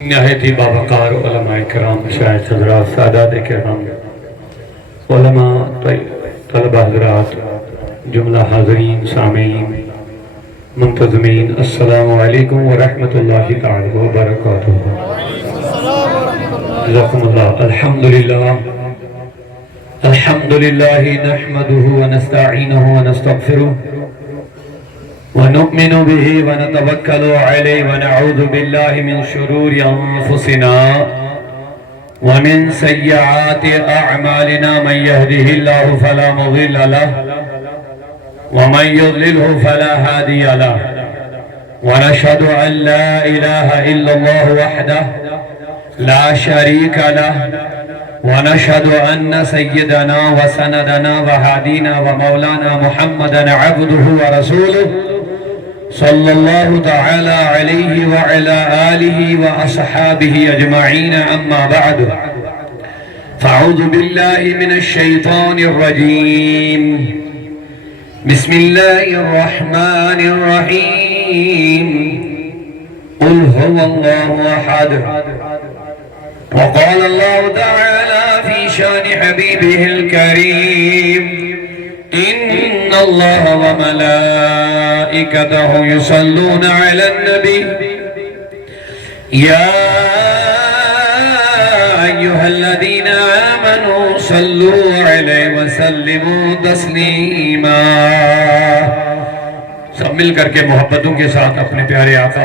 نہایت ہی باوقار علماء کرام، مشائخ حضرات، سادات کرام، علماء، طلبہ حضرات، جملہ حاضرین، سامعین، منتظمین، السلام علیکم ورحمۃ اللہ تعالی وبرکاتہ۔ جزاکم اللہ۔ الحمدللہ نحمده ونستعینه ونستغفره ونؤمن به ونتوکل علیہ ونعوذ باللہ من شرور انفسنا ومن سیئات اعمالنا، من يهده اللہ فلا مضل له ومن يضلله فلا هادي له، ونشهد ان لا اله الا الله وحده لا شريك له، ونشهد ان سيدنا وسندنا وهادينا ومولانا محمدا عبده ورسوله صلی اللہ تعالی علیہ وعلا آلہ واصحابہ اجمعین، اما بعد فاعوذ باللہ من الشیطان الرجیم، بسم اللہ الرحمن الرحیم، قل هو اللہ احد، وقال اللہ تعالی فی شان حبیبہ الکریم، ان اللہ وملائکته یصلون علی النبی یا ایہا الذین آمنوا صلوا علیہ وسلموا تسلیما۔ سب مل کر کے محبتوں کے ساتھ اپنے پیارے آقا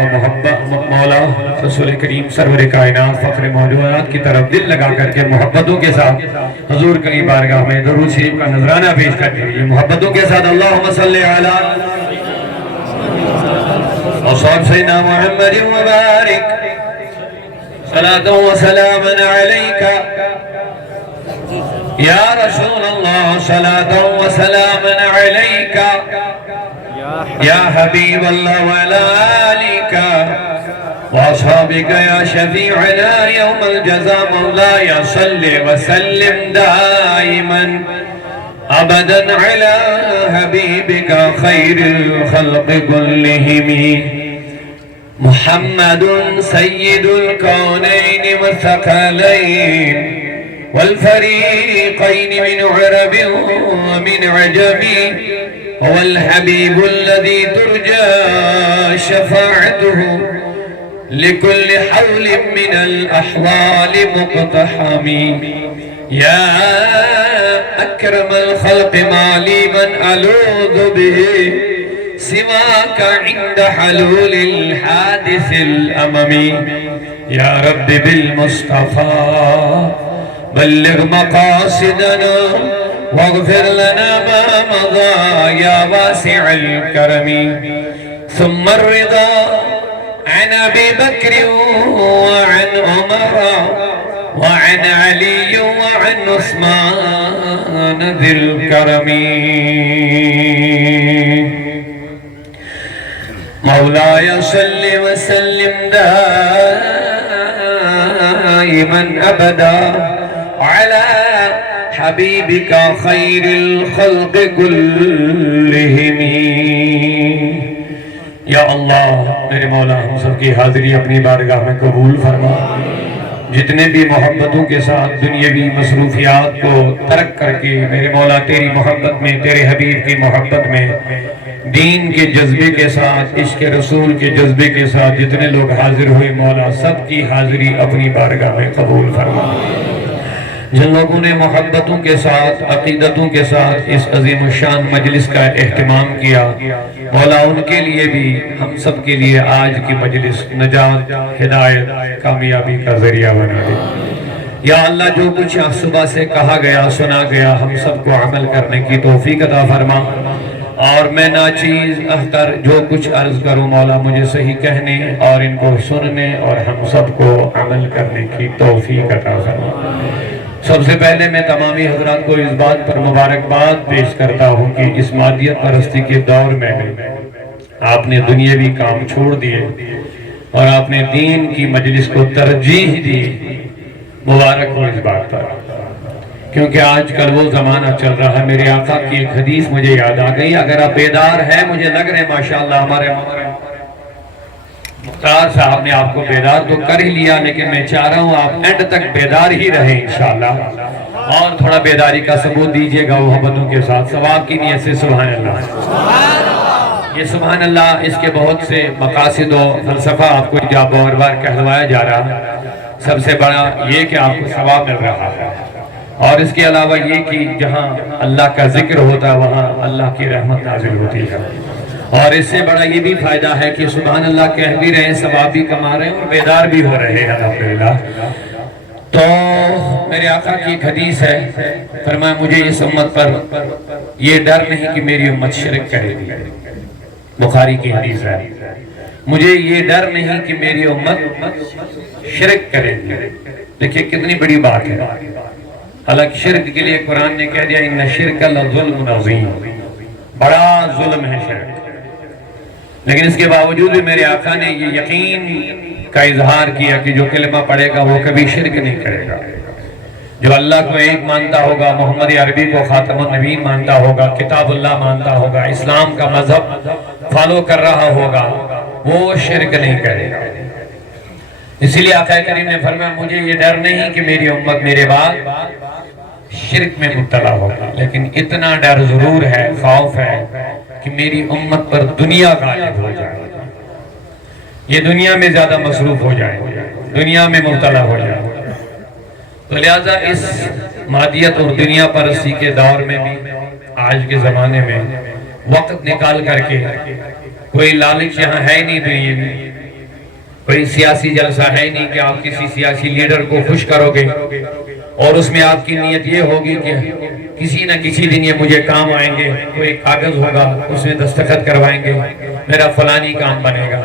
مولا رسول کریم سرور کائنات فخر موجودات کی طرف دل لگا کر کے محبتوں کے ساتھ حضور کی بارگاہ میں درود شریف کا نذرانہ پیش کرتے ہیں۔ محبتوں کے ساتھ اللہم صلی علی وصحب سیدنا محمد وبارک صلاة و سلاما علیکا یا رسول اللہ، صلاة و سلاما علیکا یا حبیب اللہ وعلا آلکا واصحابکا یا شفیعنا یوم الجزا، مولاي صل وسلم دائما ابدا علی حبیبکا خیر الخلق كلهم محمد سید الکونین والثقلین والفریقین من عرب ومن عجم، هو الحبيب الذي ترجى شفاعته لكل حول من الأحوال مقتحم، يا أكرم الخلق ما لي من ألوذ به سواك عند حلول الحادث الأمم، يا رب بالمصطفى بلغ مقاصدنا واغفر لنا ما مضى يا واسع الكرم، ثم الرضا عن أبي بكر وعن عمر وعن علي وعن عثمان ذي الكرم، مولاي صل وسلم دائما أبدا على حبیبکا خیر الخلق کلہم۔ یا اللہ میرے مولا ہم سب کی حاضری اپنی بارگاہ میں قبول فرما، جتنے بھی محبتوں کے ساتھ دنیاوی مصروفیات کو ترک کر کے میرے مولا تیری محبت میں، تیرے حبیب کی محبت میں، دین کے جذبے کے ساتھ، عشق رسول کے جذبے کے ساتھ جتنے لوگ حاضر ہوئے مولا سب کی حاضری اپنی بارگاہ میں قبول فرما۔ جن لوگوں نے محبتوں کے ساتھ، عقیدتوں کے ساتھ اس عظیم الشان مجلس کا اہتمام کیا مولا ان کے لیے بھی، ہم سب کے لیے آج کی مجلس نجات، ہدایت، کامیابی کا ذریعہ بنا دے۔ یا اللہ جو کچھ صبح سے کہا گیا، سنا گیا، ہم سب کو عمل کرنے کی توفیق عطا فرما، اور میں ناچیز اختر جو کچھ عرض کروں مولا مجھے صحیح کہنے اور ان کو سننے اور ہم سب کو عمل کرنے کی توفیق عطا فرما۔ سب سے پہلے میں تمامی حضرات کو اس بات پر مبارکباد پیش کرتا ہوں کہ اس مادیت پرستی کے دور میں آپ نے دنیاوی کام چھوڑ دیے اور آپ نے دین کی مجلس کو ترجیح دی، مبارک ہو اس بات پر، کیونکہ آج کل وہ زمانہ چل رہا ہے۔ میرے آقا کی ایک حدیث مجھے یاد آ گئی، اگر آپ بیدار ہیں، مجھے لگ رہے ہیں ماشاءاللہ ہمارے مختار صاحب نے آپ کو بیدار تو کر ہی لیا، لیکن میں چاہ رہا ہوں آپ اینڈ تک بیدار ہی رہیں انشاءاللہ، اور تھوڑا بیداری کا ثبوت دیجئے گا محبتوں کے ساتھ ثواب کی نیت سے سبحان اللہ۔ یہ سبحان اللہ اس کے بہت سے مقاصد و فلسفہ آپ کو جا بار بار کہلوایا جا رہا، سب سے بڑا یہ کہ آپ کو ثواب مل رہا ہے، اور اس کے علاوہ یہ کہ جہاں اللہ کا ذکر ہوتا ہے وہاں اللہ کی رحمت نازل ہوتی ہے، اور اس سے بڑا یہ بھی فائدہ ہے کہ سبحان اللہ کہہ بھی رہے ہیں، ثواب بھی کما رہے ہیں اور بیدار بھی ہو رہے ہیں الحمدللہ۔ تو میرے آقا کی ایک حدیث ہے، فرمایا مجھے اس امت پر یہ ڈر نہیں کہ میری امت شرک کرے گی، بخاری کی حدیث ہے، مجھے یہ ڈر نہیں کہ میری امت شرک کرے گی۔ دیکھیں کتنی بڑی بات ہے، حالانکہ شرک کے لیے قرآن نے کہہ دیا ان شرک لظلم عظیم، بڑا ظلم ہے شرک، لیکن اس کے باوجود بھی میرے آقا نے یہ یقین کا اظہار کیا کہ جو کلمہ پڑھے گا وہ کبھی شرک نہیں کرے گا، جو اللہ کو ایک مانتا ہوگا، محمد عربی کو خاتم النبیین مانتا ہوگا، کتاب اللہ مانتا ہوگا، اسلام کا مذہب فالو کر رہا ہوگا، وہ شرک نہیں کرے گا۔ اسی لیے آقا کریم نے فرمایا مجھے یہ ڈر نہیں کہ میری امت میرے بعد شرک میں مبتلا ہوگا، لیکن اتنا ڈر ضرور ہے، خوف ہے کہ میری امت پر دنیا غالب ہو جائے، یہ دنیا میں زیادہ مصروف ہو جائے، دنیا میں مبتلا ہو جائے۔ تو لہٰذا اس مادیت اور دنیا پرستی کے دور میں بھی آج کے زمانے میں وقت نکال کر کے، کوئی لالچ یہاں ہے نہیں دنیا میں، کوئی سیاسی جلسہ ہے نہیں کہ آپ کسی سیاسی لیڈر کو خوش کرو گے اور اس میں آپ کی نیت یہ ہوگی کہ کسی نہ کسی دن یہ مجھے کام آئیں گے، کوئی کاغذ ہوگا اس میں دستخط کروائیں گے، میرا فلانی کام بنے گا۔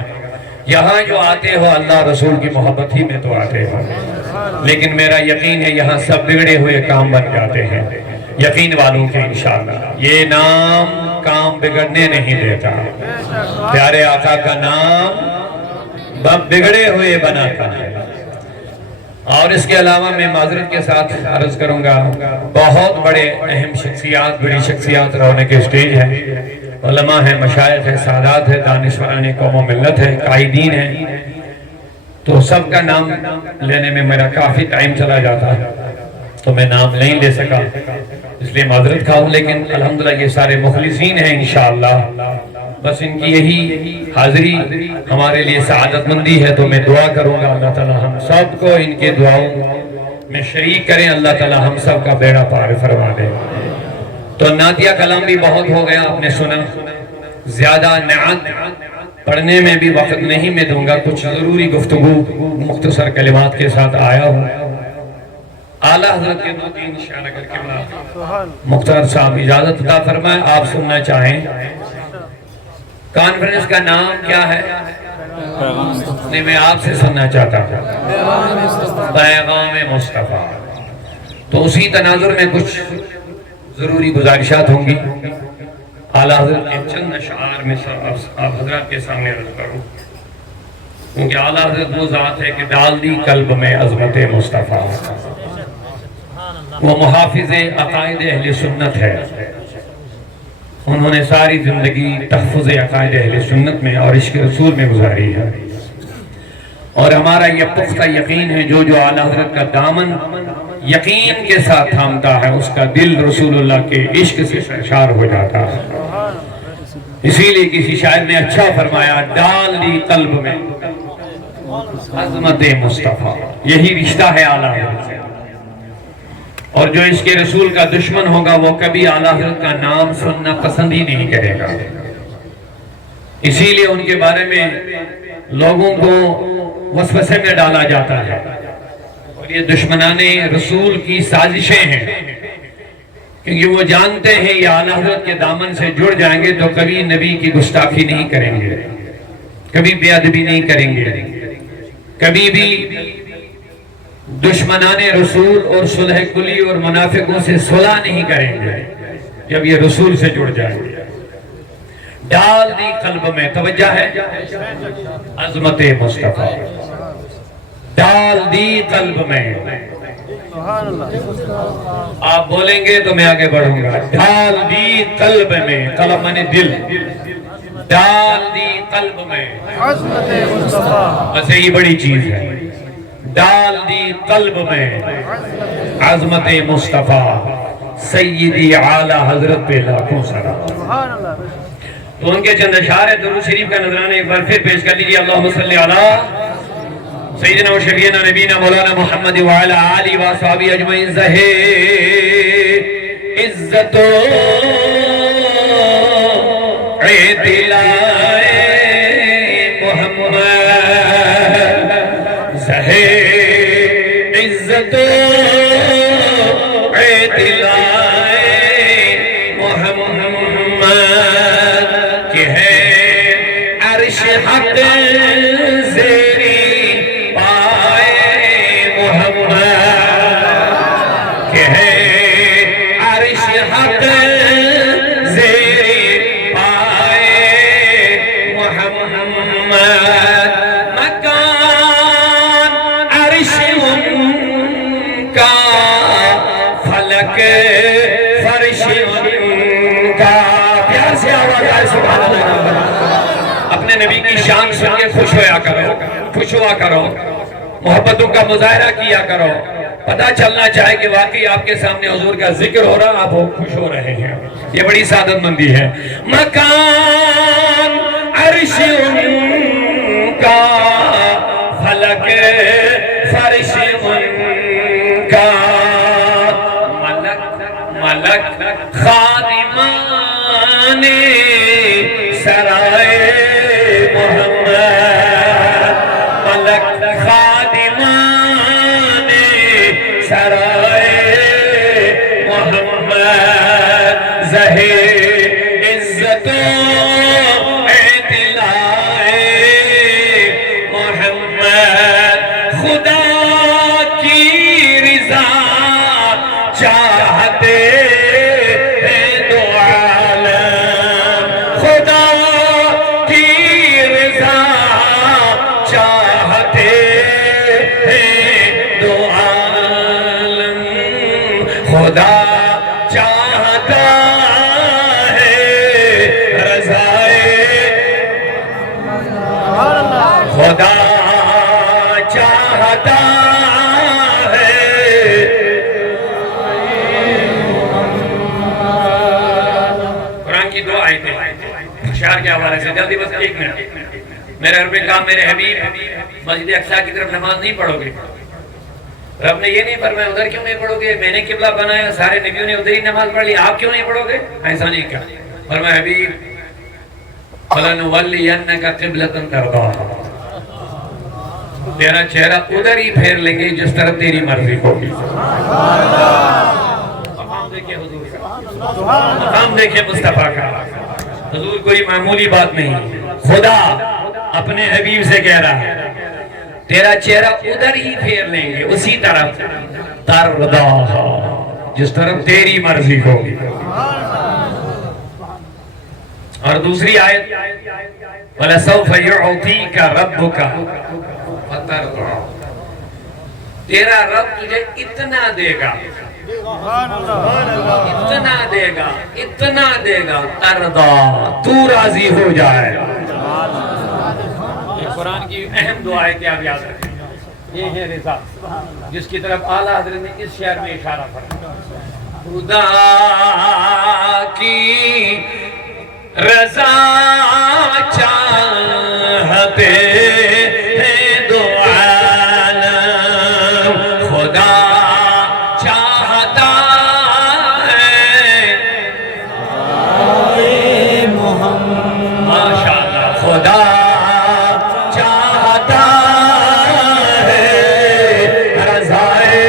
یہاں جو آتے ہو اللہ رسول کی محبت ہی میں تو آتے ہو، لیکن میرا یقین ہے یہاں سب بگڑے ہوئے کام بن جاتے ہیں یقین والوں کے انشاءاللہ۔ یہ نام کام بگڑنے نہیں دیتا، پیارے آقا کا نام بگڑے ہوئے بناتا ہے۔ اور اس کے علاوہ میں معذرت کے ساتھ عرض کروں گا، بہت بڑے اہم شخصیات، بڑی شخصیات رونے کے سٹیج ہیں، علماء ہیں، مشائخ ہیں، سادات ہیں، دانشوران قوم و ملت ہیں، قائدین ہیں، تو سب کا نام لینے میں میرا کافی ٹائم چلا جاتا ہے تو میں نام نہیں لے سکا، اس لیے معذرت کھا ہوں، لیکن الحمدللہ یہ سارے مخلصین ہیں انشاءاللہ، بس ان کی یہی حاضری ہمارے لیے سعادت مندی ہے، تو میں دعا کروں گا اللہ تعالی ہم سب کو ان کے دعاؤں میں شریک کریں، اللہ تعالی ہم سب کا بیڑا پار فرما دے۔ تو نعتیہ کلام بھی بہت ہو گیا، آپ نے سنا، زیادہ نعت پڑھنے میں بھی وقت نہیں میں دوں گا، کچھ ضروری گفتگو مختصر کلمات کے ساتھ آیا ہوں۔ اعلیٰ حضرت کے دو تین شعر کر کے مختار صاحب اجازت عطا فرمائے، آپ سننا چاہیں۔ کانفرنس کا نام کیا ہے؟ نہیں، میں آپ سے سننا چاہتا ہوں، پیغام مصطفیٰ۔ تو اسی تناظر میں کچھ ضروری گزارشات ہوں گی، اعلیٰ حضرت کے چند اشعار میں آپ حضرات کے سامنے رکھ کروں، کیونکہ اعلیٰ حضرت وہ ذات ہے کہ ڈال دی قلب میں عظمت مصطفیٰ، وہ محافظ عقائد اہل سنت ہے، انہوں نے ساری زندگی تحفظ عقائد اہل سنت میں اور عشق رسول میں گزاری ہے، اور ہمارا یہ پختہ یقین ہے جو اعلیٰ حضرت کا دامن یقین کے ساتھ تھامتا ہے اس کا دل رسول اللہ کے عشق سے سرشار ہو جاتا ہے۔ اسی لیے کسی شاعر نے اچھا فرمایا، ڈال دی قلب میں عظمت مصطفیٰ، یہی رشتہ ہے اعلیٰ حضرت سے، اور جو اس کے رسول کا دشمن ہوگا وہ کبھی اعلیٰ حضرت کا نام سننا پسند ہی نہیں کرے گا، اسی لیے ان کے بارے میں لوگوں کو وسوسے میں ڈالا جاتا ہے، اور یہ دشمنان رسول کی سازشیں ہیں، کیونکہ وہ جانتے ہیں یہ اعلیٰ حضرت کے دامن سے جڑ جائیں گے تو کبھی نبی کی گستاخی نہیں کریں گے، کبھی بے ادبی نہیں کریں گے، کبھی بھی دشمنان رسول اور صلح کلی اور منافقوں سے صلح نہیں کریں گے جب یہ رسول سے جڑ جائیں گے۔ ڈال دی قلب میں، توجہ ہے، عظمت مصطفیٰ، ڈال دی قلب میں، آپ بولیں گے تو میں آگے بڑھوں گا، ڈال دی قلب میں، قلب مانے دل، ڈال دی قلب میں عظمت مصطفیٰ بس یہی بڑی چیز ہے، ڈال دی قلب میں عظمت مصطفیٰ سیدی اعلی حضرت پہ لاکھوں سلام۔ سبحان اللہ۔ تو ان کے چند اشعار ہے، درود شریف کا نذرانہ ایک بار پھر پیش کر لیجیے۔ اللہم صلی علی سیدنا و شفیعنا نبینا مولانا محمد وعلی آلہ و صحابہ اجمعین۔ زہے عزت و اعتلاء محمد، زہے عزت و اعتلاء محمد کہ ہے عرش حق زیری پائے محمد، کہ ہے عرش حق زیری پائے محمد، مکان عرش ان کا فلک فرش ان کا۔ پیار سے آواز آئے سبحان اللہ۔ اپنے نبی کی شان سن کے خوش ہوا کرو، خوش ہوا کرو، محبتوں کا مظاہرہ کیا کرو، پتہ چلنا چاہے کہ واقعی آپ کے سامنے حضور کا ذکر ہو رہا، آپ خوش ہو رہے ہیں، یہ بڑی سعادت مندی ہے۔ مکان عرش ان کا فلک فرش ان کا، ملک خادمان سرائے محمد، ملک خادمان سرائے محمد، زہے عزت و اعتلاء محمد، خدا کی رضا چاہتے ہیں دو عالم، خدا کی رضا چاہتے ہیں دو عالم، خدا چاہتا ہے رضائے، خدا چاہتا ہے۔ قرآن کی دو آیتیں اشعار کے حوالے سے، جلدی بس ایک منٹ۔ میرے رب کام میرے حبیب مسجد اقصی کی طرف نماز نہیں پڑھو گے، رب نے یہ نہیں فرمایا ادھر کیوں نہیں پڑھو گے، میں نے قبلہ بنایا، سارے نبیوں نے ادھر ہی نماز پڑھ لی، آپ کیوں نہیں پڑھو گے؟ ایسا نہیں کہا، فرمایا حبیب فَلَنُوَلِّيَنَّكَ قِبْلَةً تَرْضَاهَا، تیرا چہرہ ادھر ہی پھیر لیں گے جس طرف تیری مرضی ہوگی۔ مقام دیکھیں حضور کا، مقام دیکھیں مصطفیٰ کا، حضور کوئی معمولی بات نہیں، خدا اپنے حبیب سے کہہ رہا ہے تیرا چہرہ ادھر ہی پھیر لیں گے اسی طرف، ترضاہا جس طرف تیری مرضی ہوگی۔ اور دوسری آیت وَلَسَوْفَ يُعْطِيكَ رَبُّكَ فَتَرْضَىٰ، تیرا رب تجھے اتنا دے گا، اتنا دے گا، اتنا دے گا، ترضیٰ تو راضی ہو جائے۔ یہ قرآن کی اہم دعا ہے کہ آپ یاد رکھیں، یہ ہے رضا جس کی طرف اعلیٰ حضرت نے اس شعر میں اشارہ فرمایا، خدا کی رضا چاہتے ہیں دو عالم، خدا چاہتا ہے محمد، ماشاءاللہ خدا چاہتا ہے رضائے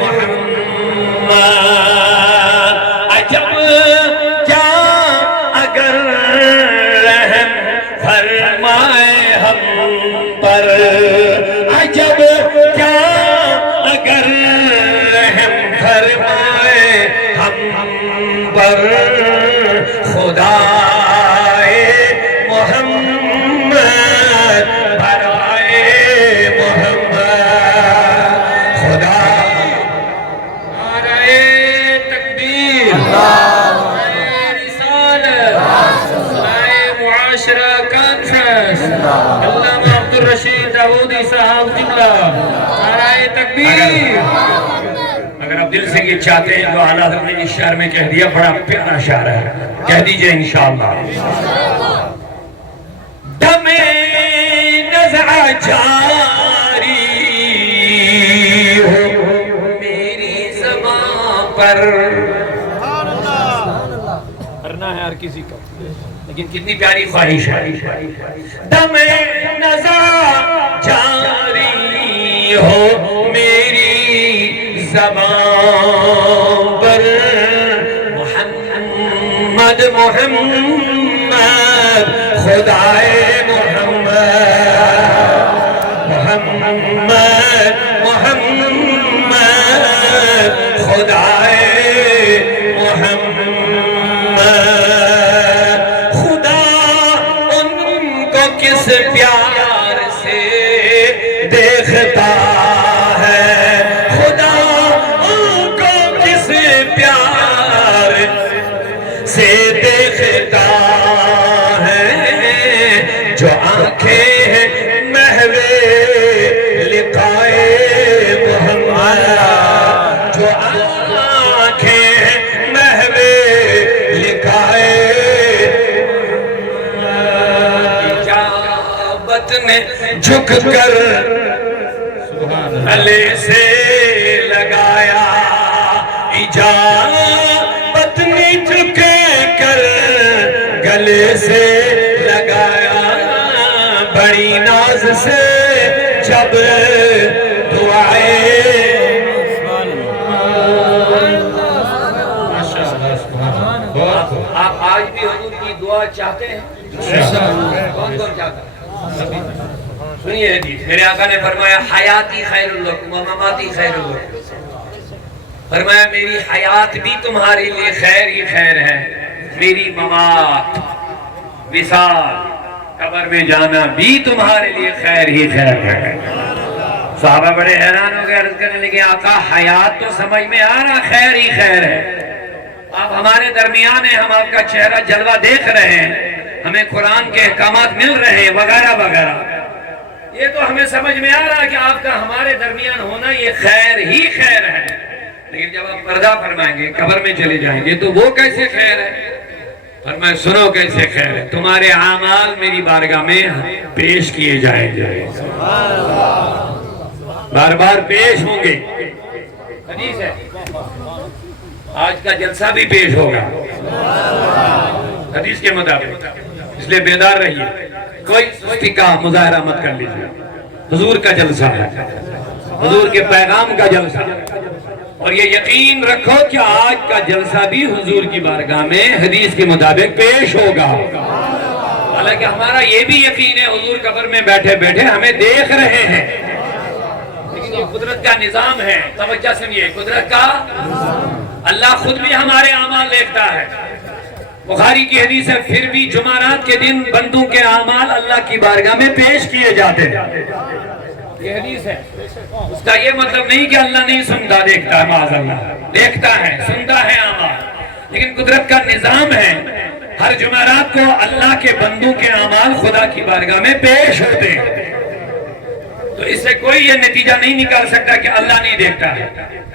محمد، عجب کیا اگر رحم فرمائے ہم پر، عجب کیا اگر رحم فرمائے ہم پر، خدائے محمد برائے محمد، خدا نعرہ تکبیر، نعرہ رسالت، نعرہ تکبیر. اگر آپ دل سے یہ چاہتے ہیں تو اعلیٰ حضرت نے اس شعر میں کہہ دیا، بڑا پیارا شعر ہے، کہہ دیجئے انشاءاللہ. دم نزع جاری ہو میری زبان پر. کرنا ہے ہر کسی کا، لیکن کتنی پیاری خواہش ہے. دم نزع جاری ہو میری زبان پر. محمد محمد خدائے محمد. محمد محمد خدائے محمد. کس پیار سے دیکھتا ہے خدا ان کو، کس پیار سے دیکھتا ہے جو آنکھیں محوے لقائے محمد. جو آنکھیں محوے لقائے نے جھک کر گلے سے لگایا. اجابت نے جھک کر گلے سے لگایا. بڑی ناز سے جب دعائیں آپ آج بھی حضور کی دعا چاہتے ہیں؟ کون کون چاہتا ہے؟ سنیے حدیث. میرے آقا نے فرمایا حیاتی خیر لکم و مماتی خیر لکم. فرمایا میری حیات بھی تمہارے لیے خیر ہی خیر ہے، میری ممات وصال قبر میں جانا بھی تمہارے لیے خیر ہی خیر ہے. صحابہ بڑے حیران ہو گئے، عرض کرنے لگے آقا حیات تو سمجھ میں آ رہا خیر ہی خیر ہے، آپ ہمارے درمیان ہیں، ہم آپ کا چہرہ جلوہ دیکھ رہے ہیں، ہمیں قرآن کے احکامات مل رہے ہیں وغیرہ وغیرہ، یہ تو ہمیں سمجھ میں آ رہا کہ آپ کا ہمارے درمیان ہونا یہ خیر ہی خیر ہے، لیکن جب آپ پردہ فرمائیں گے قبر میں چلے جائیں گے تو وہ کیسے خیر ہے؟ فرمائے سنو کیسے خیر ہے. تمہارے اعمال میری بارگاہ میں پیش کیے جائیں گے، بار بار پیش ہوں گے. حدیث ہے آج کا جلسہ بھی پیش ہوگا حدیث کے مطابق، اس لئے بیدار رہیے، کوئی سستی کا مظاہرہ مت کر لیجیے. حضور کا جلسہ ہے، حضور کے پیغام کا جلسہ ہے، اور یہ یقین رکھو کہ آج کا جلسہ بھی حضور کی بارگاہ میں حدیث کے مطابق پیش ہوگا. حالانکہ ہمارا یہ بھی یقین ہے حضور قبر میں بیٹھے بیٹھے ہمیں دیکھ رہے ہیں، لیکن یہ قدرت کا نظام ہے. توجہ سنیے، قدرت کا اللہ خود بھی ہمارے اعمال دیکھتا ہے. بخاری کی حدیث ہے پھر بھی جمعرات کے دن بندوں کے اعمال اللہ کی بارگاہ میں پیش کیے جاتے ہیں. یہ حدیث ہے، اس کا یہ مطلب نہیں کہ اللہ نہیں سنتا، دیکھتا ہے، معاذ اللہ دیکھتا ہے سنتا ہے اعمال، لیکن قدرت کا نظام ہے ہر جمعرات کو اللہ کے بندوں کے اعمال خدا کی بارگاہ میں پیش ہوتے ہیں. تو اس سے کوئی یہ نتیجہ نہیں نکال سکتا کہ اللہ نہیں دیکھتا ہے.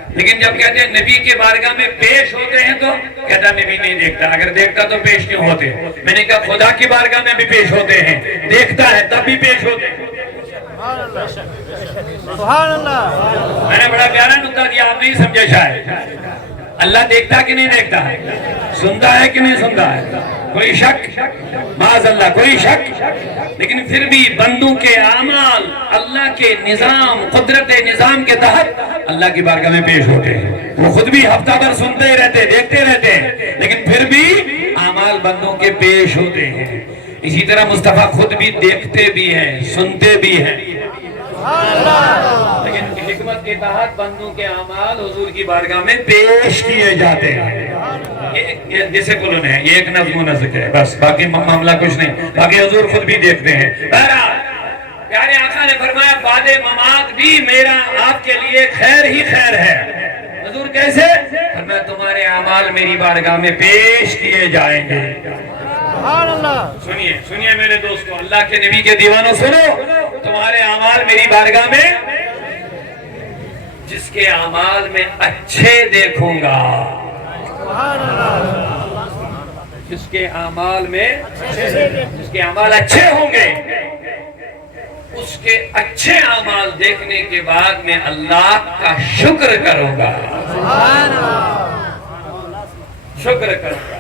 لیکن جب کہتے ہیں نبی کے بارگاہ میں پیش ہوتے ہیں تو کہتا نبی نہیں دیکھتا، اگر دیکھتا تو پیش کیوں ہوتے؟ میں نے کہا خدا کی بارگاہ میں بھی پیش ہوتے ہیں، دیکھتا ہے تب بھی پیش ہوتے ہیں. سبحان اللہ. میں نے بڑا پیارا نکتہ دیا، آپ نہیں سمجھے شاید. اللہ دیکھتا کہ نہیں دیکھتا ہے؟ سنتا ہے کہ نہیں سنتا ہے؟ کوئی شک؟ معاذ اللہ کوئی شک. لیکن پھر بھی بندوں کے اعمال اللہ کے نظام، قدرت نظام کے تحت اللہ کی بارگاہ میں پیش ہوتے ہیں. وہ خود بھی ہفتہ بھر سنتے رہتے، دیکھتے رہتے ہیں، لیکن پھر بھی اعمال بندوں کے پیش ہوتے ہیں. اسی طرح مصطفیٰ خود بھی دیکھتے بھی ہیں، سنتے بھی ہیں، لیکن حکمت کے تحت بندوں کے اعمال حضور کی بارگاہ میں پیش کیے جاتے ہیں. یہ ڈسپلن ہے، یہ ایک نظم و نسق ہے، بس باقی معاملہ کچھ نہیں. باقی حضور خود بھی دیکھتے ہیں. بہرحال پیارے آقا نے فرمایا بعد ممات بھی میرا آپ کے لیے خیر ہی خیر ہے. حضور کیسے؟ فرمایا تمہارے اعمال میری بارگاہ میں پیش کیے جائیں گے. سبحان اللہ. سنیے سنیے میرے دوستو، اللہ کے نبی کے دیوانوں سنو، تمہارے اعمال میری بارگاہ میں جس کے اعمال میں اچھے دیکھوں گا، جس کے اعمال میں جس کے اعمال اچھے ہوں گے، اس کے اچھے اعمال دیکھنے کے بعد میں اللہ کا شکر کروں گا، شکر کروں گا۔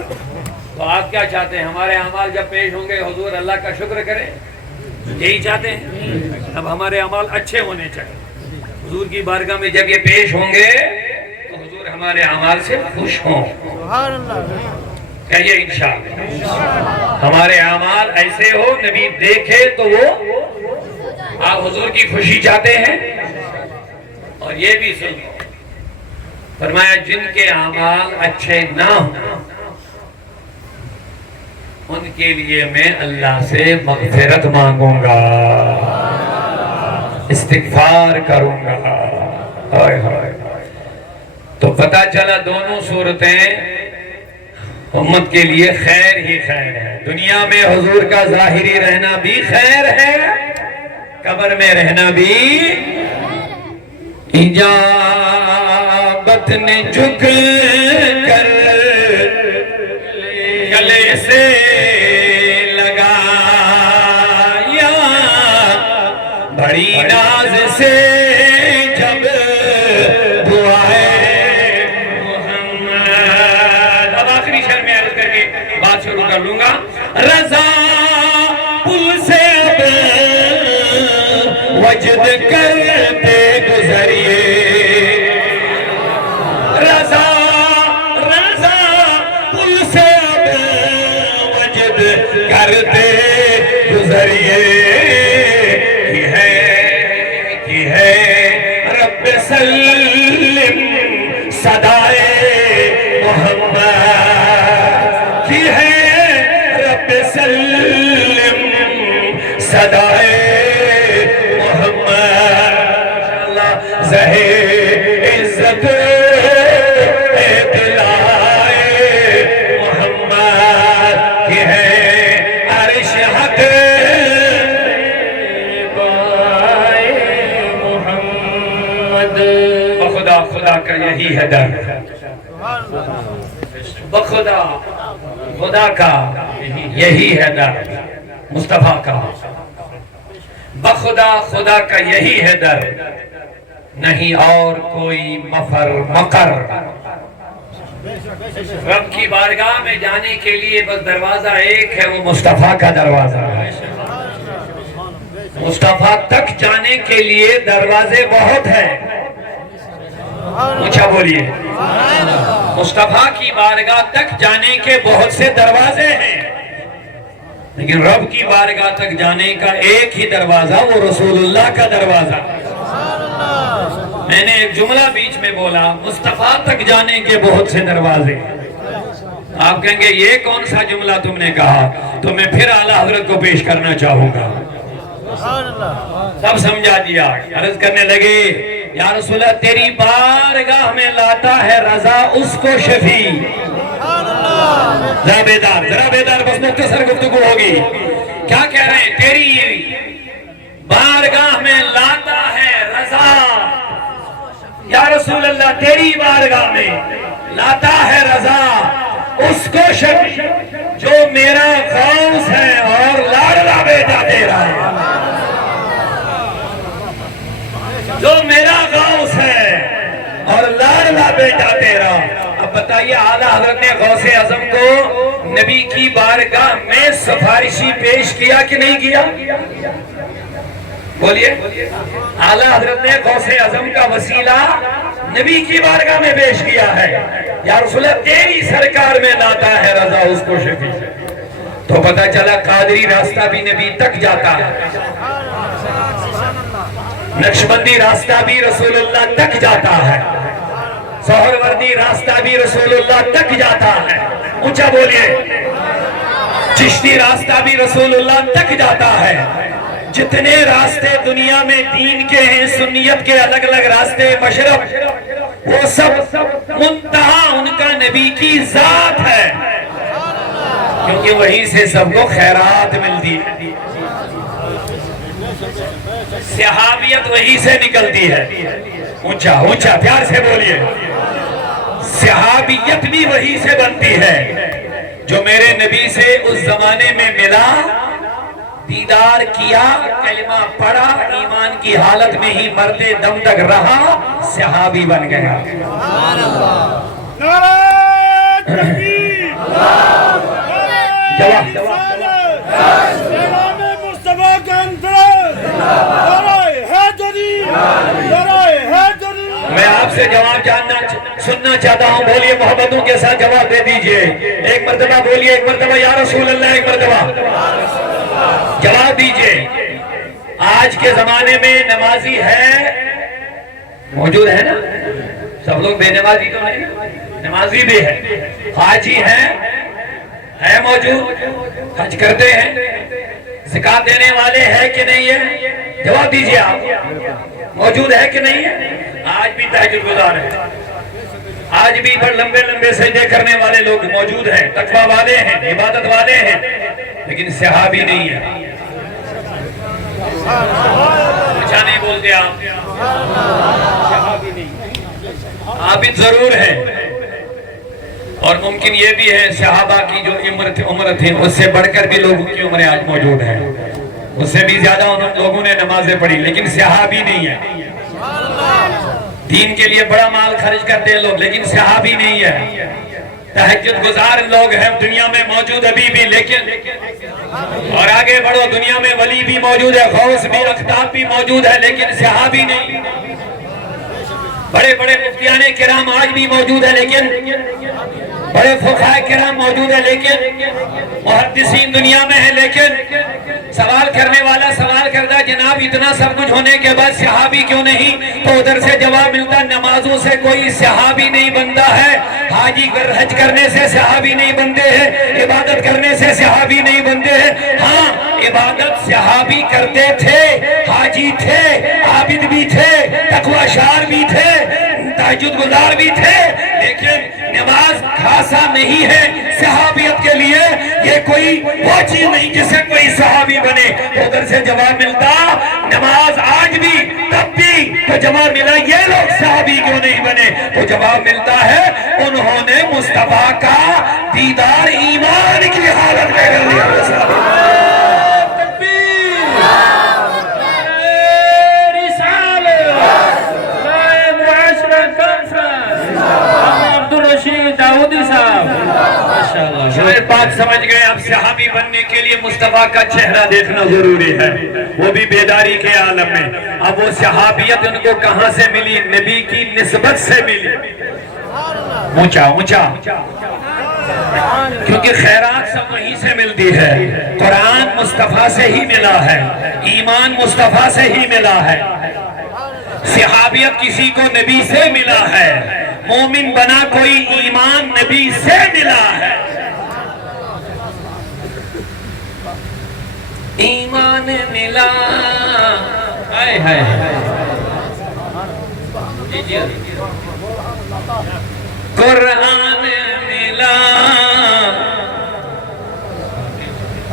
تو آپ کیا چاہتے ہیں؟ ہمارے اعمال جب پیش ہوں گے حضور اللہ کا شکر کریں، یہی چاہتے ہیں؟ اب ہمارے اعمال اچھے ہونے چاہیے، حضور کی بارگاہ میں جب یہ پیش ہوں گے تو حضور ہمارے اعمال سے خوش ہوں۔ کہیے انشاءاللہ ہمارے اعمال ایسے ہو، نبی دیکھے تو وہ آپ حضور کی خوشی چاہتے ہیں۔ اور یہ بھی سنو، فرمایا جن کے اعمال اچھے نہ ہوں ان کے لیے میں اللہ سے مغفرت مانگوں گا، استغفار کروں گا۔ ہائے ہائے، تو پتہ چلا دونوں صورتیں امت کے لیے خیر ہی خیر ہے۔ دنیا میں حضور کا ظاہری رہنا بھی خیر ہے، قبر میں رہنا بھی۔ اجابت نے جھک کر گلے سے لگایا، بڑی ناز سے جب دعائے محمد۔ اب آخری شعر میں عرض کر کے بات شروع کر لوں گا۔ رضا پل سے اب وجد کرتے گزریے، رضا پل سے اب وجد کرتے گزریے، کی ہے رب سلم صدائے محمد، کی ہے رب سلم صدائے زہے عزت اطلاع محمد، کی ہے عرش حق بائے محمد۔ بخدا خدا کا یہی ہے در، بخدا خدا کا یہی ہے در مصطفیٰ کا، بخدا خدا کا یہی ہے در، نہیں اور کوئی مفر مقر۔ رب کی بارگاہ میں جانے کے لیے بس دروازہ ایک ہے، وہ مصطفیٰ کا دروازہ ہے۔ مصطفیٰ تک جانے کے لیے دروازے بہت ہیں، اچھا بولیے، مصطفیٰ کی بارگاہ تک جانے کے بہت سے دروازے ہیں، لیکن رب کی بارگاہ تک جانے کا ایک ہی دروازہ، وہ رسول اللہ کا دروازہ۔ میں نے ایک جملہ بیچ میں بولا، مصطفیٰ تک جانے کے بہت سے دروازے۔ آپ کہیں گے یہ کون سا جملہ تم نے کہا؟ تو میں پھر اعلیٰ حضرت کو پیش کرنا چاہوں گا۔ سب سمجھا دیا، عرض کرنے لگے یا رسول اللہ تیری بارگاہ میں لاتا ہے رضا اس کو شفیع۔ ذرا بیدار بس مختصر گفتگو ہوگی۔ کیا کہہ رہے ہیں؟ تیری بارگاہ میں لاتا ہے رضا، یا رسول اللہ تیری بارگاہ میں لاتا ہے رضا اس کو شفیع جو میرا غوث ہے اور لاڈلا بیٹا تیرا ہے، جو میرا غوث ہے اور لاڈلا بیٹا تیرا۔ اب بتائیے اعلیٰ حضرت نے غوث اعظم کو نبی کی بارگاہ میں سفارشی پیش کیا کہ نہیں کیا؟ بولیے، اعلیٰ حضرت نے غوث اعظم کا وسیلہ نبی کی بارگاہ میں پیش کیا ہے، یا رسول اللہ تیری سرکار میں لاتا ہے رضا اس کو شفیع۔ تو پتہ چلا قادری راستہ بھی نبی تک جاتا ہے، نقشبندی راستہ بھی رسول اللہ تک جاتا ہے، سہروردی راستہ بھی رسول اللہ تک جاتا ہے، اونچا بولیے، چشتی راستہ بھی رسول اللہ تک جاتا ہے۔ جتنے راستے دنیا میں دین کے ہیں، سنیت کے الگ الگ راستے، مشرق، وہ سب منتہا ان کا نبی کی ذات ہے، کیونکہ وہیں سے سب کو خیرات ملتی ہے۔ صحابیت وہی سے نکلتی ہے. اونچا اونچا پیار سے بولیے. صحابیت بھی وہی سے بنتی ہے جو میرے نبی سے اس زمانے میں ملا, دیدار کیا, کلمہ پڑھا, ایمان کی حالت میں ہی مرتے دم تک رہا, صحابی بن گیا. نعرہ تکبیر, جواب سلام مصطفیٰ کانفرنس, نعرہ حیدری, نعرہ حیدری. میں آپ سے جواب سننا چاہتا ہوں. بولیے محبتوں کے ساتھ جواب دے دیجئے. ایک مرتبہ بولیے, ایک مرتبہ یا رسول اللہ, ایک مرتبہ جواب دیجئے. آج کے زمانے میں نمازی ہے, موجود ہے نا؟ سب لوگ بے نمازی تو نہیں, نمازی بھی ہے. حاجی ہے موجود, حج کرتے ہیں, زکات دینے والے ہیں کہ نہیں ہے؟ جواب دیجئے آپ, موجود ہے کہ نہیں ہے؟ آج بھی تہجد گزار ہیں, آج بھی پر لمبے لمبے سجدے کرنے والے لوگ موجود ہیں, تقویٰ والے ہیں, عبادت والے ہیں, لیکن صحابی نہیں ہے. اچھا نہیں بولتے آپ, صحابی نہیں. عابد ضرور ہیں, اور ممکن یہ بھی ہے صحابہ کی جو عمر تھی اس سے بڑھ کر بھی لوگوں کی عمریں آج موجود ہیں, اس سے بھی زیادہ ان لوگوں نے نمازیں پڑھی, لیکن صحابی نہیں ہے. دین کے لیے بڑا مال خرچ کرتے ہیں لوگ, لیکن صحابی نہیں ہے. تہجد گزار لوگ ہیں دنیا میں موجود ابھی بھی, لیکن اور آگے بڑھو, دنیا میں ولی بھی موجود ہے, غوث بھی, اقطاب بھی موجود ہے, لیکن صحابی نہیں. بڑے بڑے مفتیان کرام آج بھی موجود ہے, لیکن بڑے فقہاء کرام موجود ہے, لیکن محدثین دنیا میں ہے, لیکن سوال کرنے والا سوال کرتا جناب اتنا سب کچھ ہونے کے بعد صحابی کیوں نہیں؟ تو ادھر سے جواب ملتا نمازوں سے کوئی صحابی نہیں بنتا ہے, حاجی حج کرنے سے صحابی نہیں بنتے ہیں, عبادت کرنے سے صحابی نہیں بنتے ہیں. ہاں عبادت صحابی کرتے تھے, حاجی تھے, عابد بھی تھے, تقوی شار بھی تھے, تہجد گزار بھی تھے, لیکن نماز خاصا نہیں ہے صحابیت کے لیے. یہ کوئی وہ چیز نہیں جس سے کوئی صحابی بنے. ادھر سے جواب ملتا نماز آج بھی تب بھی, تو جواب ملا یہ لوگ صحابی کیوں نہیں بنے؟ تو جواب ملتا ہے انہوں نے مصطفیٰ کا دیدار ایمان کی حالت میں کر لیا. شاید بات سمجھ گئے. اب صحابی بننے کے لیے مصطفیٰ کا چہرہ دیکھنا ضروری ہے, وہ بھی بیداری کے عالم میں. اب وہ صحابیت ان کو کہاں سے ملی؟ نبی کی نسبت سے ملی. اونچا اونچا, کیونکہ خیرات سب وہیں سے ملتی ہے. قرآن مصطفیٰ سے ہی ملا ہے, ایمان مصطفیٰ سے ہی ملا ہے, صحابیت کسی کو نبی سے ملا ہے, مومن بنا کوئی ایمان نبی سے ملا ہے. ایمان ملا, ہائے ہائے, قرآن ملا,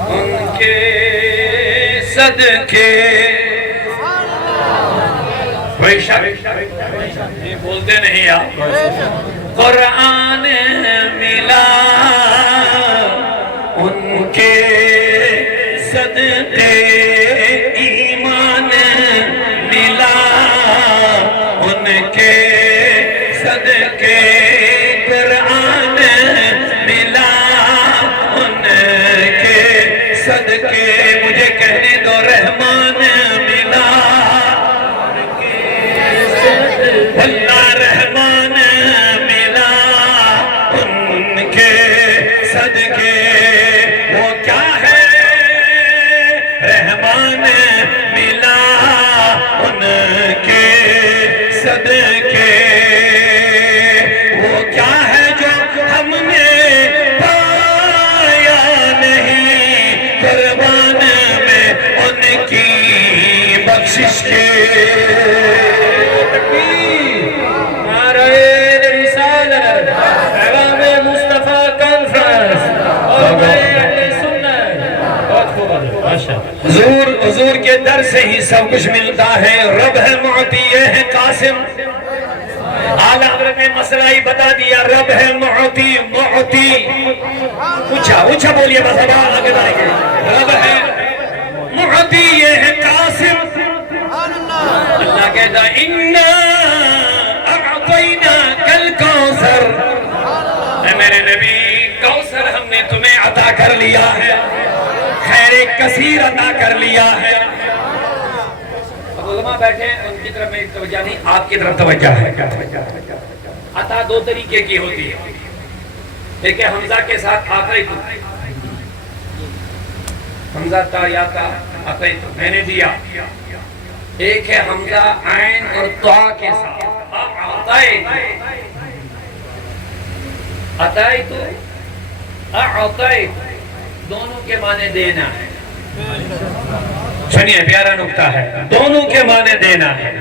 ان کے صدقے. کوئی شک یہ بولتے نہیں آپ. قرآن ملا, ان کے صدقے ایمان ملا, ان کے صدقے قرآن ملا, ان کے صدقے مجھے کہنے دو رحمان ملا, اللہ رحمان ملا, ان کے صدقے. وہ کیا ہے رحمان ملا, ان کے صدقے. وہ کیا ہے جو ہم نے پایا نہیں, قربان میں ان کی بخشش کے. حضور کے در سے ہی سب کچھ ملتا ہے. رب ہے معطی، یہ ہے قاسم. اعلیٰ حضرت نے مسئلہ ہی بتا دیا. رب ہے معطی، معطی اچھا بولیے بس اب آگے بڑھیں گے. رب ہے معطی، یہ ہے قاسم. اللہ کہتا اِنَّا أَعْطَيْنَاكَ الْكَوْثَرَ، اے میرے نبی کوثر ہم نے تمہیں عطا کر لیا ہے، خیر کثیر عطا کر لیا ہے. اب علماء بیٹھے ہیں، ان کی طرف میری توجہ نہیں، آپ کی طرف توجہ ہے. عطا دو طریقے کی ہوتی ہے. ایک ہے حمزہ کے ساتھ آتیت، حمزہ تا یا تا آتیت میں نے دیا. ایک ہے حمزہ عین اور طا کے ساتھ اعطیت، اعطیت اعطیت، دونوں کے معنی دینا ہے. سنیے پیارا نکتہ ہے، دونوں کے معنی دینا ہے.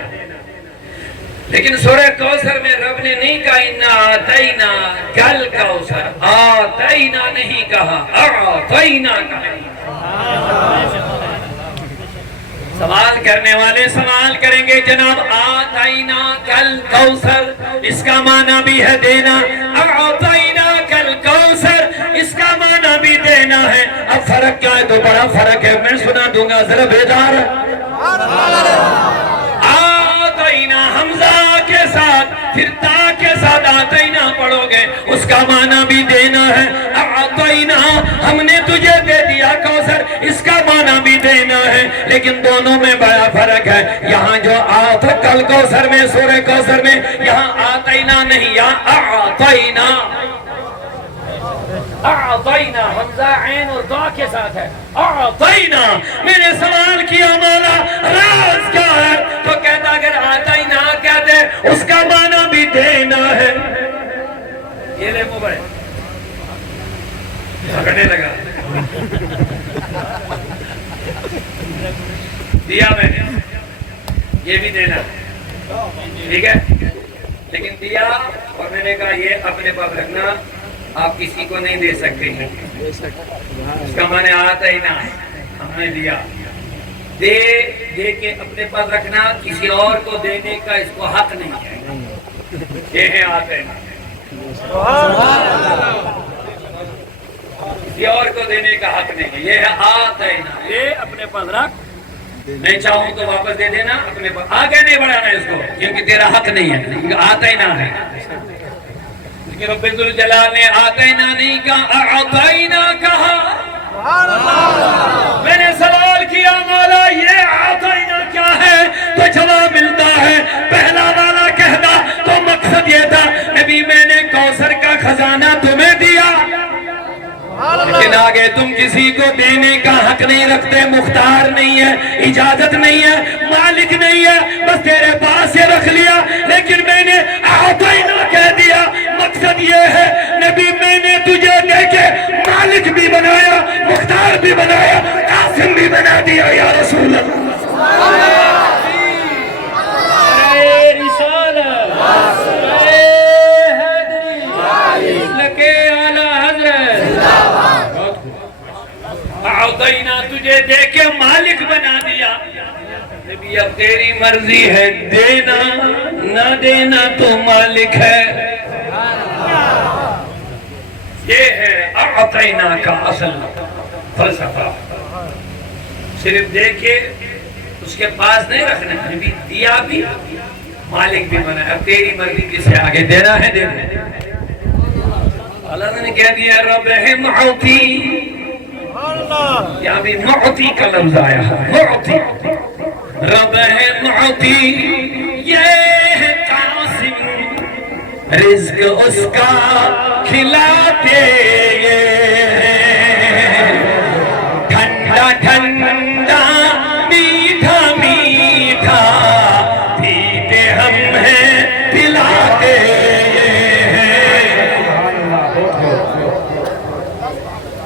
لیکن سورہ کوثر میں رب نے نہیں کہا اِنَّا أَعْطَيْنَاكَ الْكَوْثَرَ، آتینا نہیں کہا، اعطینا کہا. سوال کرنے والے سوال کریں گے جناب آتیناک الکوثر اس کا معنی بھی ہے دینا، اعطیناک الکوثر اس کا معنی بھی دینا ہے. اب فرق کیا ہے؟ تو بڑا فرق ہے، میں سنا دوں گا ذرا بیدار. آتینا حمزہ کے ساتھ پھر تا کے ساتھ آتینا پڑھو گے، اس کا معنی بھی دینا ہے. اعطینا ہم نے تجھے دے دیا کوثر، اس کا معنی بھی دینا ہے. لیکن دونوں میں بڑا فرق ہے. یہاں جو آتک الکوثر میں سورہ کوثر میں یہاں آتینا نہیں، یہاں اعطینا. اعطینا حمزہ عین اور دعا کے ساتھ ہے. اعطینا میں نے سوال کیا مولا راز کیا ہے؟ تو کہتا اگر آتینا کہتے اس کا معنی بھی دینا ہے. یہ لے مو بڑے پکڑنے لگا دیا میں نے، یہ بھی دینا ٹھیک ہے. لیکن دیا اور میں نے کہا یہ اپنے پاس رکھنا، آپ کسی کو نہیں دے سکتے ہیں. اس کا معنی آتا ہی نہ ہے، ہم نے دیا. دے کے اپنے پاس رکھنا، کسی اور کو دینے کا اس کو حق نہیں ہے. یہ ہے آتا ہی نہ، کسی اور کو دینے کا حق نہیں ہے. یہ ہے آتا ہی نہ، یہ اپنے پاس رکھ، نہیں چاہوں تو واپس دے دینا اپنے پاس. آگے نہیں بڑھانا اس کو کیونکہ تیرا حق نہیں ہے، آتا ہی نہ ہے. رب الجلال نے آتینا نہیں کہا، اعطینا کہا. میں نے سوال کیا مولا یہ آتینا کیا ہے؟ تو جواب ملتا ہے پہلا والا کہنا تو مقصد یہ تھا نبی میں نے کوثر کا خزانہ تمہیں دیا، لیکن آگے تم کسی کو دینے کا حق نہیں رکھتے، مختار نہیں ہے، اجازت نہیں ہے، مالک نہیں ہے، بس تیرے پاس یہ رکھ لیا. لیکن میں نے اعطینا کہہ دیا، مقصد یہ ہے نبی میں نے تجھے دے کے مالک بھی بنایا، مختار بھی بنایا، قاسم بھی بنا دیا. یا رسول اللہ اعطینا تجھے دے کے مالک بنا دیا. نبی اب تیری مرضی ہے، دینا نہ دینا تو مالک ہے. یہ ہے اعطینا کا اصل فلسفہ. صرف دے کے اس کے پاس نہیں رکھنا، نبی دیا بھی مالک بھی بنا. اب تیری مرضی کسے آگے دینا ہے دینا. اللہ نے کہہ دیا رب ہے معطی، یہاں بھی معطی کا لفظ آیا ہے. معطی رب ہے معطی، یہ ہے قاسم، رزق اس کا کھلاتے ٹھنڈا ٹھنڈا میٹھا میٹھا پیتے ہم ہیں پلاتے.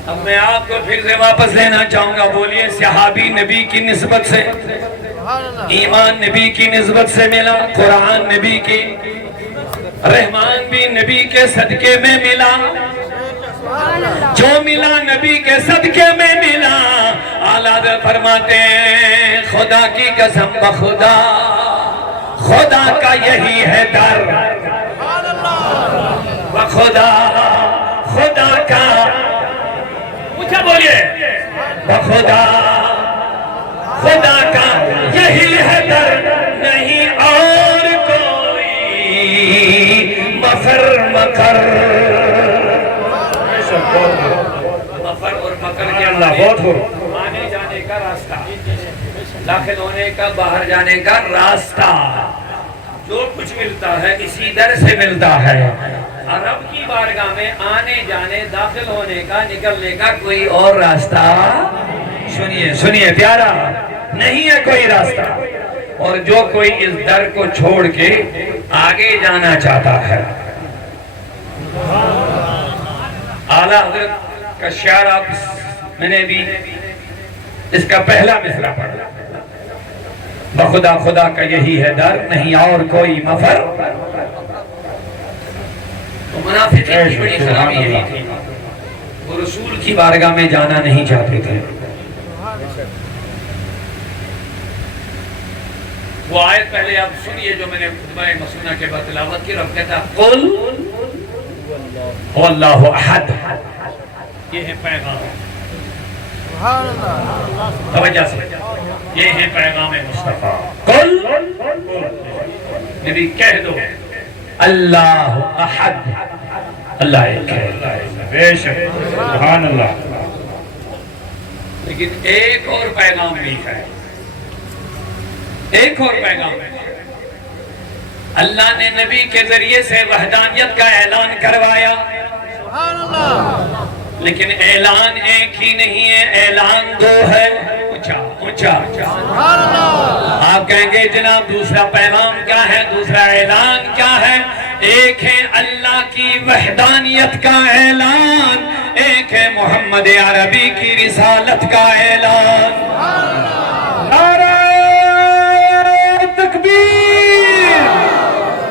اب میں آپ کو پھر سے واپس لینا چاہوں گا. بولیے صحابی نبی کی نسبت سے، ایمان نبی کی نسبت سے ملا، قرآن نبی کی، رحمان بھی نبی کے صدقے میں ملا. جو ملا نبی کے صدقے میں ملا. اعلیٰ فرماتے ہیں خدا کی قسم بخدا خدا کا یہی ہے در بخدا خدا کا اونچا بولیے بخدا خدا کا یہی ہے در نہیں اور کوئی مفر مکر مفر اور مکر کے اللہ بہت ہو آنے جانے کا راستہ داخل ہونے کا باہر جانے کا راستہ جو کچھ ملتا ہے اسی در سے ملتا ہے رب کی بارگاہ میں آنے جانے داخل ہونے کا نکلنے کا کوئی اور راستہ سنیے سنیے پیارا نہیں ہے کوئی راستہ اور جو کوئی اس در کو چھوڑ کے آگے جانا چاہتا ہے اعلیٰ حضرت کا شعر آپ میں نے بھی اس کا پہلا مصرع پڑھا بخدا خدا کا یہی ہے در نہیں اور کوئی مفر تو منافقین کی بڑی خرابی یہی تھی وہ رسول کی بارگاہ میں جانا نہیں چاہتے تھے وہ آیت پہلے آپ سنیے جو میں نے خطبہ مسنونہ کے بعد تلاوت کی رب کہتا قل واللہ احد یہ ہے پیغام توجہ سے یہ ہے پیغام مصطفیٰ قل نبی کہہ دو اللہ احد اللہ ایک ہے بے شک سبحان اللہ لیکن ایک اور پیغام بھی ہے ایک اور پیغام ہے اللہ نے نبی کے ذریعے سے وحدانیت کا اعلان کروایا لیکن اعلان ایک ہی نہیں ہے اعلان دو ہے اونچا اونچا آپ کہیں گے جناب دوسرا پیغام کیا ہے دوسرا اعلان کیا ہے ایک ہے اللہ کی وحدانیت کا اعلان ایک ہے محمد عربی کی رسالت کا اعلان نعرہ تکبیر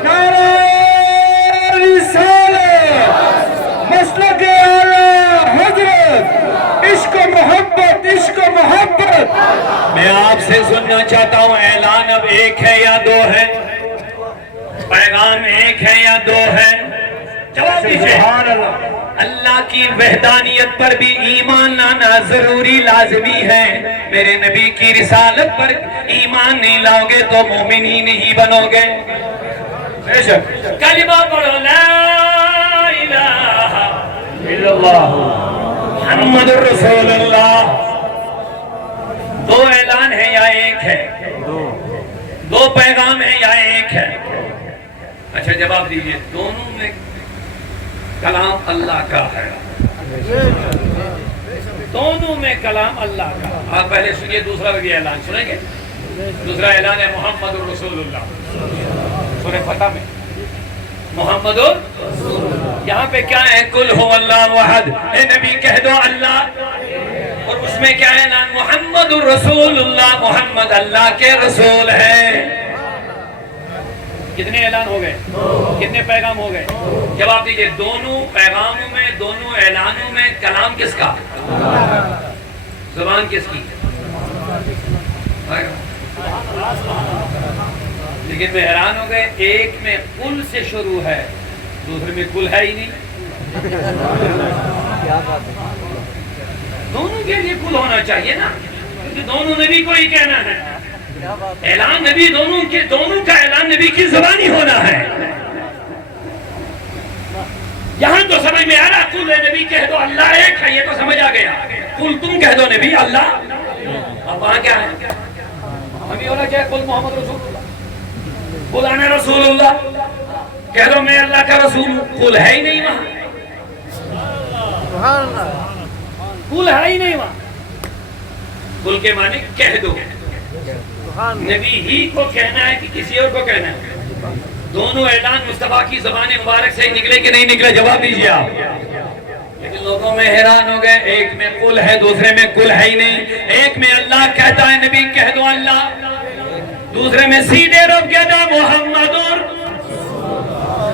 نعرہ رسالت مسلک اعلیٰ حضرت عشق و محبت میں آپ سے سننا چاہتا ہوں اعلان اب ایک ہے یا دو ہے پیغام ایک ہے یا دو ہے جواب دیجئے اللہ کی وحدانیت پر بھی ایمان لانا ضروری لازمی ہے میرے نبی کی رسالت پر ایمان نہیں لاؤ گے تو مومن ہی نہیں بنو گے کلمہ پڑھو لا الہ الا اللہ محمد رسول اللہ دو اعلان ہے یا ایک ہے دو پیغام ہے یا ایک ہے اچھا جواب دیجئے دونوں میں کلام اللہ کا ہے دونوں میں کلام اللہ کا آپ پہلے سنیے دوسرا بھی اعلان سنیں گے دوسرا اعلان ہے محمد رسول اللہ سورہ فتح میں محمد یہاں پہ کیا ہے کل ہو اللہ وحد اے نبی کہہ دو اللہ اور اس میں کیا اعلان محمد رسول اللہ محمد اللہ کے رسول ہے کتنے اعلان ہو گئے کتنے پیغام ہو گئے جواب دیجئے دونوں پیغاموں میں دونوں اعلانوں میں کلام کس کا زبان کس کی لیکن میں حیران ہو گئے ایک میں کل سے شروع ہے دوسرے میں کل ہے ہی نہیں دونوں کے لیے کل ہونا چاہیے نا کیونکہ دونوں نبی کو ہی کہنا ہے اعلان نبی دونوں کا اعلان نبی کی زبانی ہونا ہے یہاں تو سمجھ میں آ رہا کل نبی کہہ دو اللہ ایک ہے یہ تو سمجھ آ گیا کل تم کہہ دو نبی اللہ اب وہاں کیا ہے ہمیں ہونا چاہے کل محمد رسول اللہ کل انا رسول اللہ کہہ دو میں اللہ کا رسول ہوں کل ہے ہی نہیں وہاں کل ہے ہی نہیں وہاں کل کے معنی کہہ دو نبی ہی کو کہنا ہے کہ کسی اور کو کہنا ہے دونوں اعلان مصطفیٰ کی زبان مبارک سے نکلے کہ نہیں نکلے جواب دیجیے آپ لیکن لوگوں میں حیران ہو گئے ایک میں کل ہے دوسرے میں کل ہے ہی نہیں ایک میں اللہ کہتا ہے نبی کہہ دو اللہ دوسرے میں سیدھے رب کہتا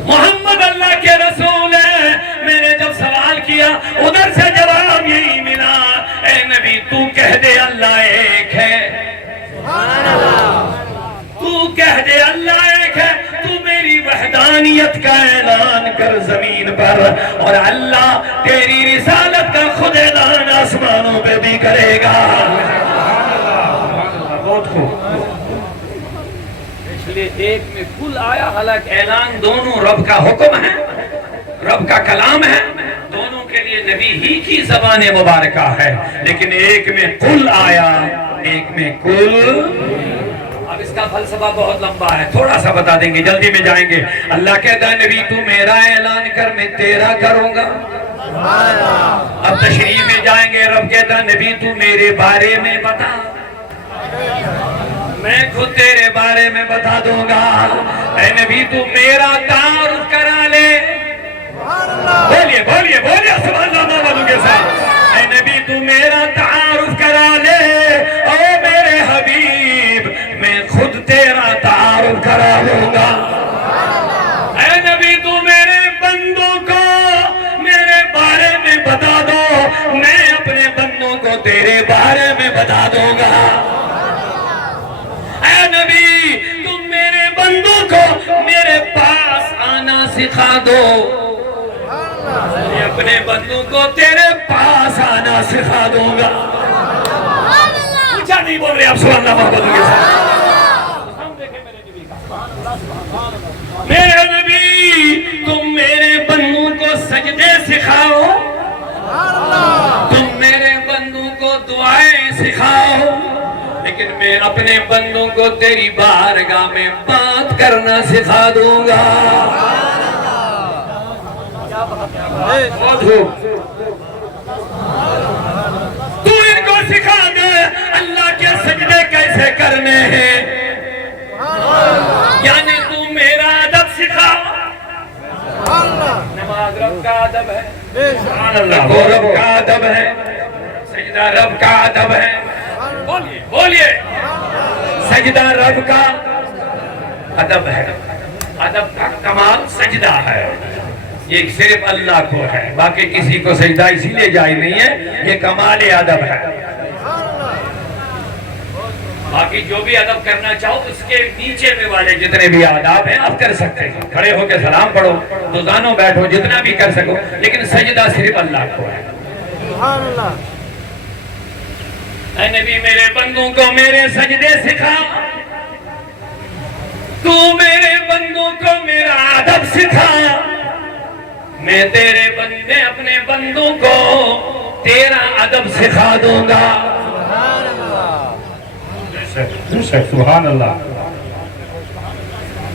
محمد اللہ کے رسول ہے میں نے جب سوال کیا ادھر سے جواب یہی ملا اے نبی تو کہہ دے اللہ ایک ہے کہہ دے اللہ ایک ہے، تو میری وحدانیت کا اعلان کر زمین پر، اور اللہ تیری رسالت کا خود اعلان آسمانوں پہ بھی کرے گا۔ بہت خوب۔ اس لیے ایک میں کل آیا، حالانکہ اعلان دونوں رب کا حکم ہے، رب کا کلام ہے، دونوں کے لیے نبی ہی کی زبان مبارکہ ہے، لیکن ایک میں کل آیا، ایک میں کل۔ اب اس کا فلسفہ بہت لمبا ہے، تھوڑا سا بتا دیں گے، جلدی میں جائیں گے۔ اللہ کہتا ہے نبی تو میرا اعلان کر، میں تیرا کروں گا۔ اب تشریح میں جائیں گے، رب کہتا ہے نبی تو میرے بارے میں بتا، میں خود تیرے بارے میں بتا دوں گا۔ اے نبی تو میرا تعارف کرا لے، بولیے بولیے بولیے سبحان اللہ والوں کے ساتھ، اے نبی تو میرا تعارف کرا لے، او میرے حبیب میں خود تیرا تعارف کرا لوں گا۔ اے نبی تو میرے بندوں کو میرے بارے میں بتا دو، میں اپنے بندوں کو تیرے بارے میں بتا دوں گا۔ اے نبی تم میرے بندوں کو میرے پاس آنا سکھا دو، میں اپنے بندوں کو تیرے پاس آنا سکھا دوں گا۔ اونچا نہیں بول رہے آپ سبحان اللہ محمد کے ساتھ۔ میرے نبی تم میرے بندوں کو سجدے سکھاؤ، تم میرے بندوں کو دعائیں سکھاؤ، لیکن میں اپنے بندوں کو تیری بارگاہ میں بات کرنا سکھا دوں گا۔ تو ان کو سکھا دے اللہ کے سجدے کیسے کرنے ہیں، یعنی تو میرا ادب سکھا۔ نماز رب کا ادب ہے، رکوع رب کا ادب ہے، سجدہ رب کا ادب ہے، بولیے بولیے، سجدہ رب کا ادب ہے، ادب کا کمال سجدہ ہے، یہ صرف اللہ کو ہے، باقی کسی کو سجدہ اسی لیے جائز نہیں ہے، یہ کمال ادب ہے۔ باقی جو بھی ادب کرنا چاہو اس کے نیچے میں والے جتنے بھی آداب ہیں آپ کر سکتے ہیں، کھڑے ہو کے سلام پڑھو، روزانوں بیٹھو، جتنا بھی کر سکو، لیکن سجدہ صرف اللہ کو ہے۔ اے نبی میرے بندوں کو میرے سجدے سکھا، تو میرے بندوں کو میرا ادب سکھا، میں اپنے بندوں کو تیرا ادب سکھا دوں گا۔ سبحان اللہ۔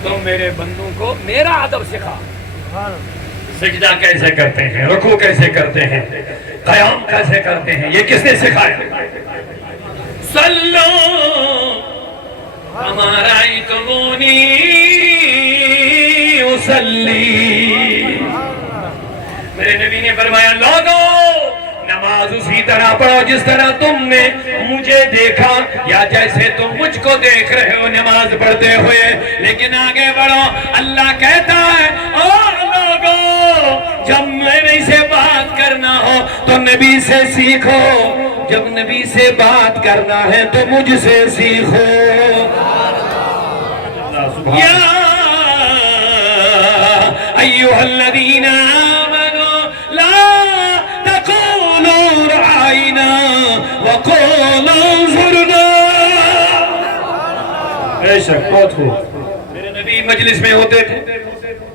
تم میرے بندوں کو میرا ادب سکھا، سجدہ کیسے کرتے ہیں، رکوع کیسے کرتے ہیں، قیام کیسے کرتے ہیں، یہ کس نے سکھایا؟ صلو کما رأیتمونی اصلی، میرے نبی نے فرمایا لوگو نماز اسی طرح پڑھو جس طرح تم نے مجھے دیکھا، یا جیسے تم مجھ کو دیکھ رہے ہو نماز پڑھتے ہوئے۔ لیکن آگے بڑھو، اللہ کہتا ہے او لوگو جب نبی سے بات کرنا ہو تو نبی سے سیکھو، جب نبی سے بات کرنا ہے تو مجھ سے سیکھو۔ یا ایھا الذین آمنوا لا تقولوا رعینا وقولوا انظرنا۔ بے شک بہت خوب، میرے نبی مجلس میں ہوتے تھے،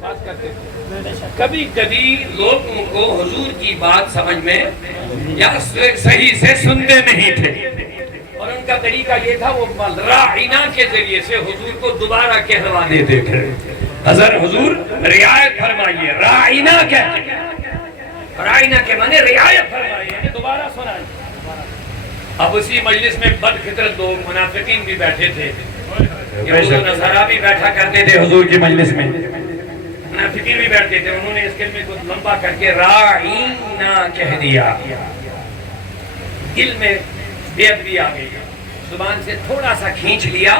بات کرتے تھے، کبھی کبھی لوگوں کو حضور کی بات سمجھ میں یا صحیح سے سنتے نہیں تھے، اور ان کا طریقہ یہ تھا وہ راعینا کے ذریعے سے حضور کو دوبارہ کہلوا دیتے تھے، حضور رعایت فرمائیے، راعینا کہتے ہیں، راعینا کے معنی رعایت فرمائیے، دوبارہ سنائیے۔ اب اسی مجلس میں بد فطرت لوگ منافقین بھی بیٹھے تھے، یہود و نصارہ بھی بیٹھا کرتے تھے حضور کی مجلس میں، منافقین بھی بیٹھتے تھے، انہوں نے اس کلمے کو لمبا کر کے راعینا کہہ دیا، دل میں بے ادبی آ گئی، زبان سے تھوڑا سا کھینچ لیا،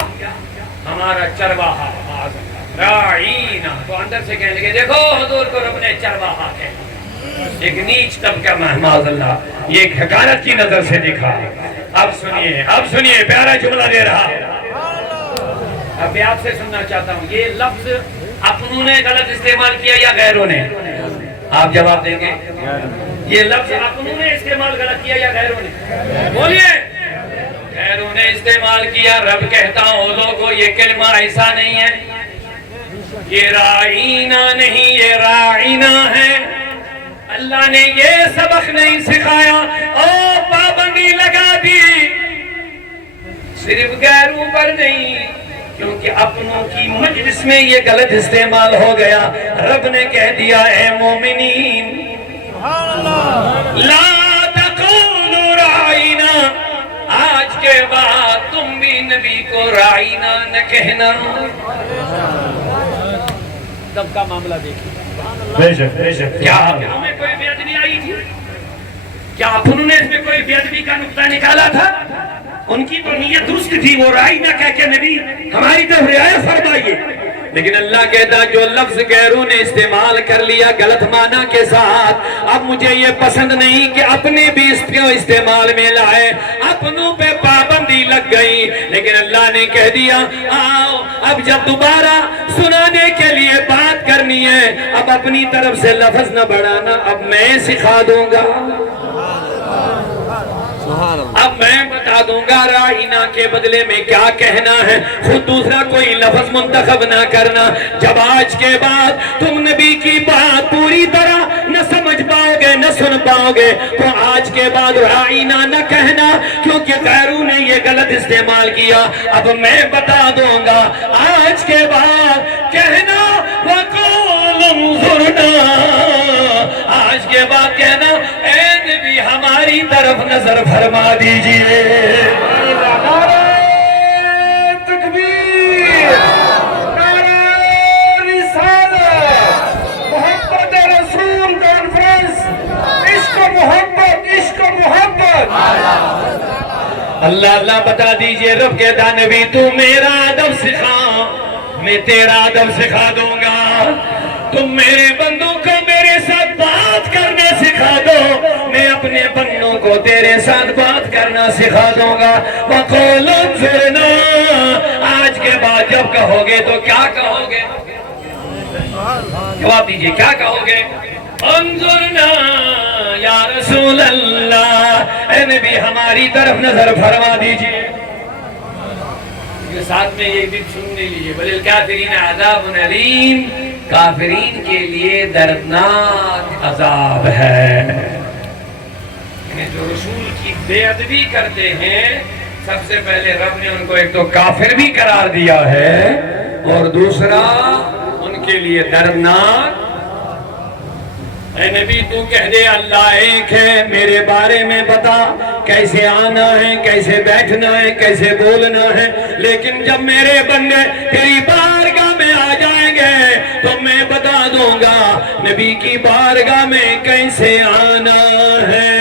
ہمارا چرواہا راعینا، تو اندر سے کہنے لگے دیکھو حضور کو رب نے چرواہا کہا، ایک نیچ طبقہ معاذ اللہ، یہ ایک حقارت کی نظر سے دیکھا۔ اب سنیے پیارا جملہ دے رہا، اب میں آپ سے سننا چاہتا ہوں یہ لفظ اپنوں نے غلط استعمال کیا یا غیروں نے؟ آپ جواب دیں گے. یہ لفظ اپنوں نے استعمال غلط کیا یا غیروں نے؟ بولیے. غیروں نے استعمال کیا. رب کہتا ہوں لوگوں یہ کلمہ ایسا نہیں ہے، یہ رائینا نہیں، یہ رائینا ہے. اللہ نے یہ سبق نہیں سکھایا اور پابندی لگا دی صرف غیروں پر نہیں، کیونکہ اپنوں کی مجلس میں یہ غلط استعمال ہو گیا. رب نے کہہ دیا اے مومنین لا تقولوا رائینا، آج کے بعد تم بھی نبی کو رائینا نہ کہنا. تب کا معاملہ دیکھیں. بے شک بے شک. کیا اپنوں میں کوئی بے ادبی آئی تھی؟ کیا اپنوں نے اس میں کوئی بے ادبی کا نقطہ نکالا تھا؟ ان کی تو نیت درست تھی، وہ رائینا کہہ کے نبی ہماری طرف رعایت فرمائیے. لیکن اللہ کہتا جو لفظ غیروں نے استعمال کر لیا غلط معنی کے ساتھ، اب مجھے یہ پسند نہیں کہ اپنے بھی اس کو استعمال میں لائے. اپنوں پہ پابندی لگ گئی، لیکن اللہ نے کہہ دیا آؤ اب جب دوبارہ سنانے کے لیے بات کرنی ہے، اب اپنی طرف سے لفظ نہ بڑھانا، اب میں سکھا دوں گا، اب میں بتا دوں گا رائینا کے بدلے میں کیا کہنا ہے. خود دوسرا کوئی لفظ منتخب نہ کرنا. جب آج کے بعد تم نبی کی بات پوری طرح نہ سمجھ پاؤ گے نہ سن پاؤ گے تو آج کے بعد رائینا نہ کہنا، کیونکہ غیروں نے یہ غلط استعمال کیا. اب میں بتا دوں گا آج کے بعد کہنا وَقَالُ انظُرْنَا، آج کے بعد کہنا اے نبی ہماری طرف نظر فرما دیجئے. نعرہ تکبیر، نعرہ رسالت، محبت رسول کانفرنس، عشق و محبت، عشق و محبت. اللہ بتا دیجئے رب کہتا نبی تو میرا ادب سکھا، میں تیرا ادب سکھا دوں گا. تم میرے بندوں کو میرے ساتھ بات کرنا سکھا دو، میں اپنے بندوں کو تیرے ساتھ بات کرنا سکھا دوں گا. وَقَالُ انظُرْنَا، آج کے بعد جب کہو گے تو کیا کہو گے؟ جواب دیجئے کیا کہو گے؟ انظرنا یا رسول اللہ، اے نبی ہماری طرف نظر فرما دیجئے. ساتھ میں یہ بھی سن لیجئے وَلِلْكَافِرِينَ عَذَابٌ عَلِيمٌ، کافرین کے لیے دردناک عذاب ہے. جو رسول کی بے ادبی کرتے ہیں سب سے پہلے رب نے ان کو ایک تو کافر بھی قرار دیا ہے اور دوسرا ان کے لیے دردناک. اے نبی تو کہہ دے اللہ ایک ہے، میرے بارے میں بتا کیسے آنا ہے، کیسے بیٹھنا ہے، کیسے بولنا ہے. لیکن جب میرے بندے تیری بارگاہ میں آ جائیں گے تو میں بتا دوں گا نبی کی بارگاہ میں کیسے آنا ہے.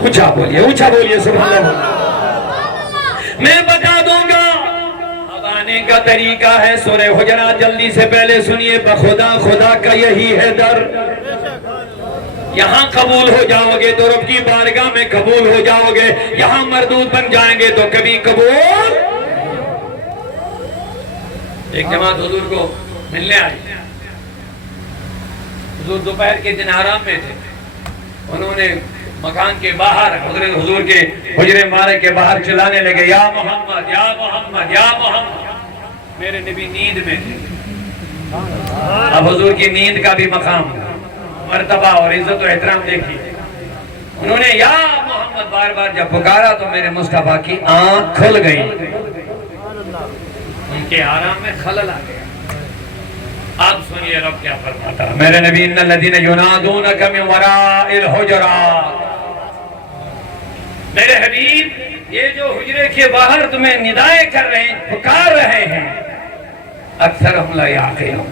اونچا بولیے سبحان اللہ. میں بتا دوں گا آنے کا طریقہ ہے. سورہ حجرات جلدی سے پہلے سنیے. بخدا خدا کا یہی ہے در، یہاں قبول ہو جاؤ گے تو رب کی بارگاہ میں قبول ہو جاؤ گے، یہاں مردود بن جائیں گے تو کبھی قبول. ایک جماعت حضور کو ملنے آئی. حضور دوپہر کے دن آرام میں تھے. انہوں نے مکان کے باہر حضور کے حجرے مبارک کے باہر چلانے لگے یا محمد یا محمد یا محمد. میرے نبی نیند میں تھے. اب حضور کی نیند کا بھی مقام، مرتبہ اور عزت و احترام دیکھیے. انہوں نے یا محمد بار بار جب پکارا تو میرے مصطفیٰ کی آنکھ کھل گئی، ان کے آرام میں خلل آ گیا. آپ سنیے رب کیا فرماتا ہے. میرے نبی ان الذین ینادونک من وراء الحجرات، میرے حبیب یہ جو حجرے کے باہر تمہیں ندائیں کر رہے ہیں، پکار رہے ہیں، اکثرہم لا یعقلون،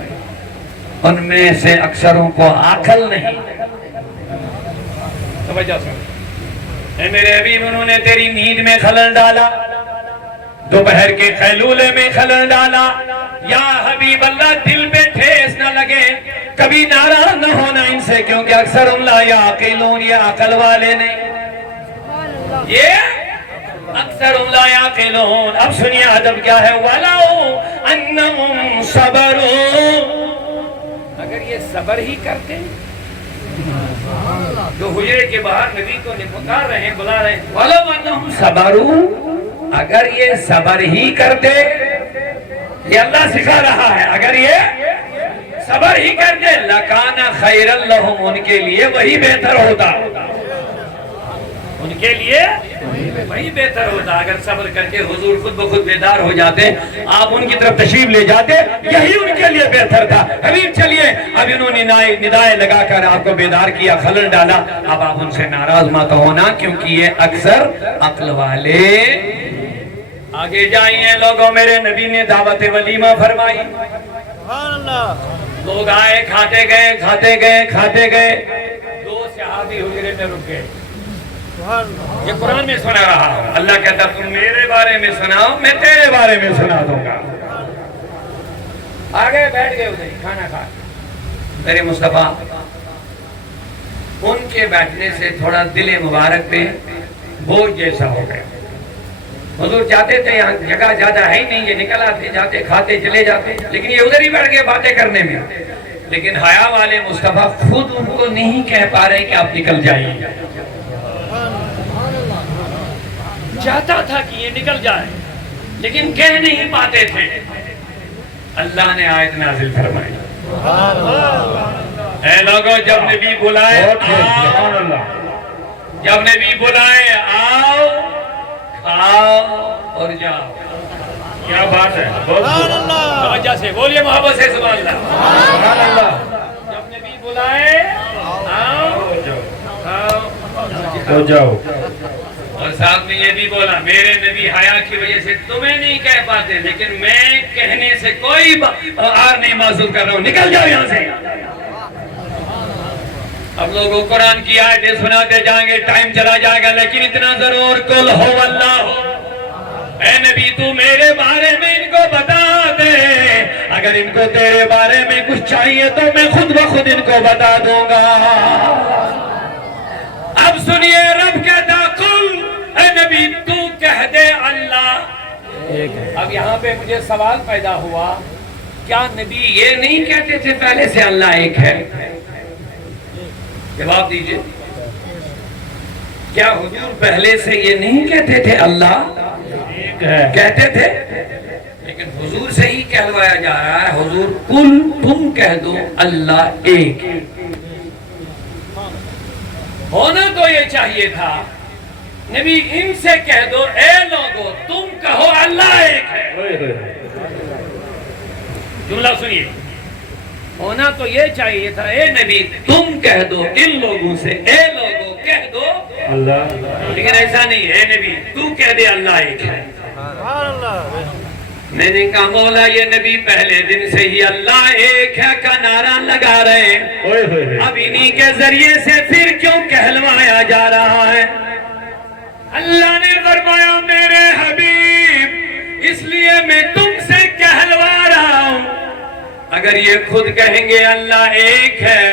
ان میں سے اکثروں کو عقل نہیں. توجہ سن. اے میرے حبیب انہوں نے تیری نیند میں خلل ڈالا، دوپہر کے قیلولے میں خلل ڈالا. یا حبیب اللہ دل پہ ٹھیس نہ لگے، کبھی ناراض نہ ہونا ان سے، کیونکہ اکثر لا یعقلون، یہ عقل والے نہیں. یہ اکثرهم لا یعقلون. اب سنیے ادب کیا ہے. وَلَوْ أَنَّهُمْ صَبَرُوا. اگر یہ صبر ہی کرتے جو حجرے کے باہر نبی کو پکار رہے ہیں, بلا رہے ہیں, وَلَوْ أَنَّهُمْ صَبَرُوا, اگر یہ صبر ہی کرتے, یہ اللہ سکھا رہا ہے, اگر یہ صبر ہی کرتے لَكَانَ خَيْرًا لَهُمْ, ان کے لیے وہی بہتر ہوتا, ان کے لیے وہی بہتر ہوتا. اگر صبر کر کے حضور خود بخود بیدار ہو جاتے, آپ ان کی طرف تشریف لے جاتے, یہی ان کے لیے بہتر تھا. حبیب چلیے, اب انہوں نے ندائیں لگا کر آپ کو بیدار کیا, خلل ڈالا. اب آپ ان سے ناراض مت ہونا, کیونکہ یہ اکثر عقل والے. آگے جائیے لوگوں, میرے نبی نے دعوت ولیمہ فرمائی. لوگ آئے, کھاتے گئے کھاتے گئے کھاتے گئے. 2 صحابی حجرے میں رک گئے. یہ قرآن میں سنا رہا ہوں. اللہ کہتا تم میرے بارے میں سناؤ, میں تیرے بارے میں سنا دوں گا. آگے بیٹھ گئے ادھر کھانا کھا. میرے مصطفیٰ ان کے بیٹھنے سے تھوڑا دل مبارک پہ بوجھ جیسا ہو گیا. حضور جاتے تھے, یہاں جگہ زیادہ ہے ہی نہیں, یہ نکل آتے جاتے کھاتے چلے جاتے, لیکن یہ ادھر ہی بیٹھ گئے باتیں کرنے میں. لیکن حیا والے مصطفیٰ خود ان کو نہیں کہہ پا رہے کہ آپ نکل جائیے. چاہتا تھا کہ یہ نکل جائے, لیکن کہہ نہیں پاتے تھے. اللہ نے آیت نازل فرمائی, اے لوگوں جب نبی بلائے آؤ, جب نبی بلائے آؤ کھاؤ اور جاؤ. کیا بات ہے, توجہ سے بولیے, محبت سے سبحان اللہ. جب نبی بلائے آؤ کھاؤ جاؤ. اور ساتھ میں یہ بھی بولا, میرے نبی حیا کی وجہ سے تمہیں نہیں کہہ پاتے, لیکن میں کہنے سے کوئی آر نہیں محسوس کر رہا ہوں, نکل جاؤ یہاں سے. اب لوگوں قرآن کی آیتیں سناتے جائیں گے, ٹائم چلا جائے گا, لیکن اتنا ضرور قل ہو اللہ, اے نبی تو میرے بارے میں ان کو بتا دے. اگر ان کو تیرے بارے میں کچھ چاہیے تو میں خود بخود ان کو بتا دوں گا. اب سنیے, رب کہتا قل, اے نبی تو کہہ دے اللہ. اب یہاں پہ مجھے سوال پیدا ہوا, کیا نبی یہ نہیں کہتے تھے پہلے سے اللہ ایک ہے؟ جواب دیجئے. کیا حضور پہلے سے یہ نہیں کہتے تھے اللہ ایک ہے؟ کہتے تھے, لیکن حضور سے ہی کہلوایا جا رہا ہے, حضور قل تم کہہ دو اللہ ایک. ہونا تو یہ چاہیے تھا, نبی ان سے کہہ دو اے لوگو تم کہو اللہ ایک ہے. جملہ سنیے, ہونا تو یہ چاہیے تھا, اے نبی تم کہہ دو ان لوگوں سے, اے لوگو کہہ دو اللہ, لیکن ایسا نہیں, اے نبی تو کہہ دے اللہ ایک ہے. میں نے کہا مولا یہ نبی پہلے دن سے ہی اللہ ایک ہے کا نعرہ لگا رہے ہیں, اب انہی کے ذریعے سے پھر کیوں کہلوایا جا رہا ہے؟ اللہ نے فرمایا میرے حبیب اس لیے میں تم سے کہلوا رہا ہوں, اگر یہ خود کہیں گے اللہ ایک ہے,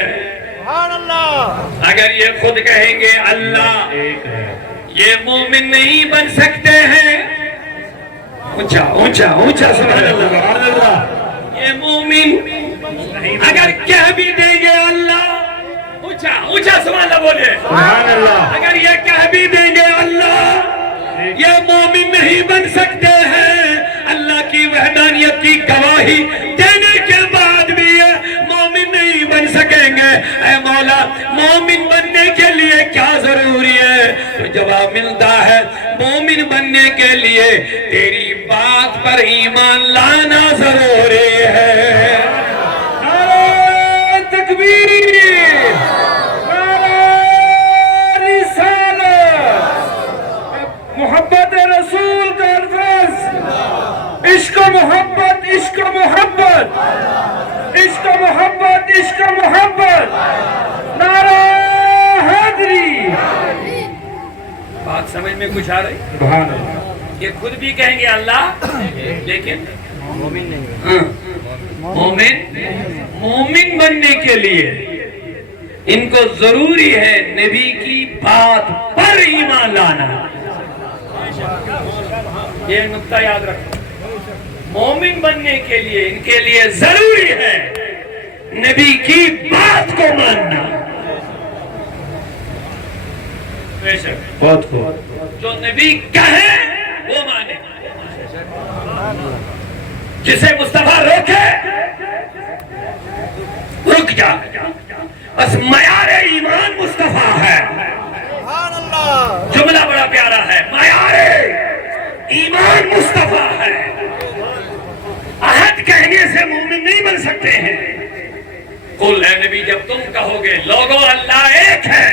اگر یہ خود کہیں گے اللہ ایک ہے, یہ مومن نہیں بن سکتے ہیں. اونچا اونچا اونچا سبحان اللہ. یہ مومن اگر کہہ بھی دیں گے اللہ, اونچا اونچا سبحان اللہ بولے, اگر یہ کہہ بھی دیں گے اللہ, یہ مومن نہیں بن سکتے ہیں. اللہ کی وحدانیت کی گواہی دینے کے بعد بھی یہ مومن نہیں بن سکیں گے. اے مولا مومن بننے کے لیے کیا ضروری ہے؟ تو جواب ملتا ہے مومن بننے کے لیے تیری بات پر ایمان لانا ضروری ہے. نعرہ تکبیر, نعرہ رسالت, محبت رسول کا الفاظ, عشق و محبت, عشق و محبت, عشق و محبت, عشق و محبت. نعرہ حیدری. بات سمجھ میں کچھ آ رہی؟ سبحان اللہ. یہ خود بھی کہیں گے اللہ, لیکن مومن نہیں. مومن بننے کے لیے ان کو ضروری ہے نبی کی بات پر ایمان لانا. یہ نقطہ یاد رکھو، مومن بننے کے لیے ان کے لیے ضروری ہے نبی کی بات کو ماننا. بہت کو جو نبی کہے وہ مانے، جسے مصطفیٰ روکے رک جا. بس معیار ایمان مصطفیٰ ہے. جملہ بڑا پیارا ہے، معیار ایمان مصطفیٰ ہے. عہد کہنے سے مومن نہیں بن سکتے ہیں. قل اے نبی جب تم کہو گے لوگو اللہ ایک ہے،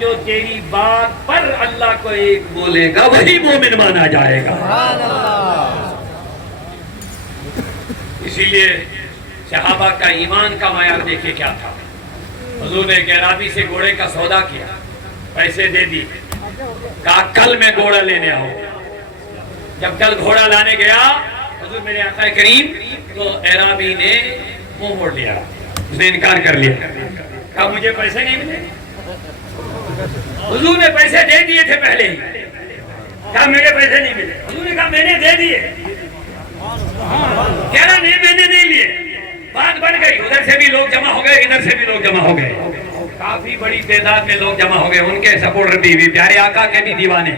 جو تیری بات پر اللہ کو ایک بولے گا وہی مومن مانا جائے گا. اسی لیے صحابہ کا ایمان کا معیار دیکھے کیا تھا. حضور نے ایک اعرابی سے گھوڑے کا سودا کیا، پیسے دے دی، کہا کل میں گھوڑا لینے آؤں. جب کل گھوڑا لانے گیا حضور میرے آقا کریم، تو اعرابی نے منہ موڑ لیا، اس نے انکار کر لیا، کہا مجھے پیسے نہیں ملے. حضور نے پیسے دے دیے تھے پہلے ہی، کہا میرے پیسے نہیں ملے. حضور نے کہا میں نے دے دیے، کہہ رہا نہیں میں نے نہیں لیے. بات بڑھ گئی، ادھر سے بھی لوگ جمع ہو گئے، ادھر سے بھی لوگ جمع ہو گئے، کافی بڑی تعداد میں لوگ جمع ہو گئے. ان کے سپورٹر بھی پیارے آقا کے بھی دیوانے.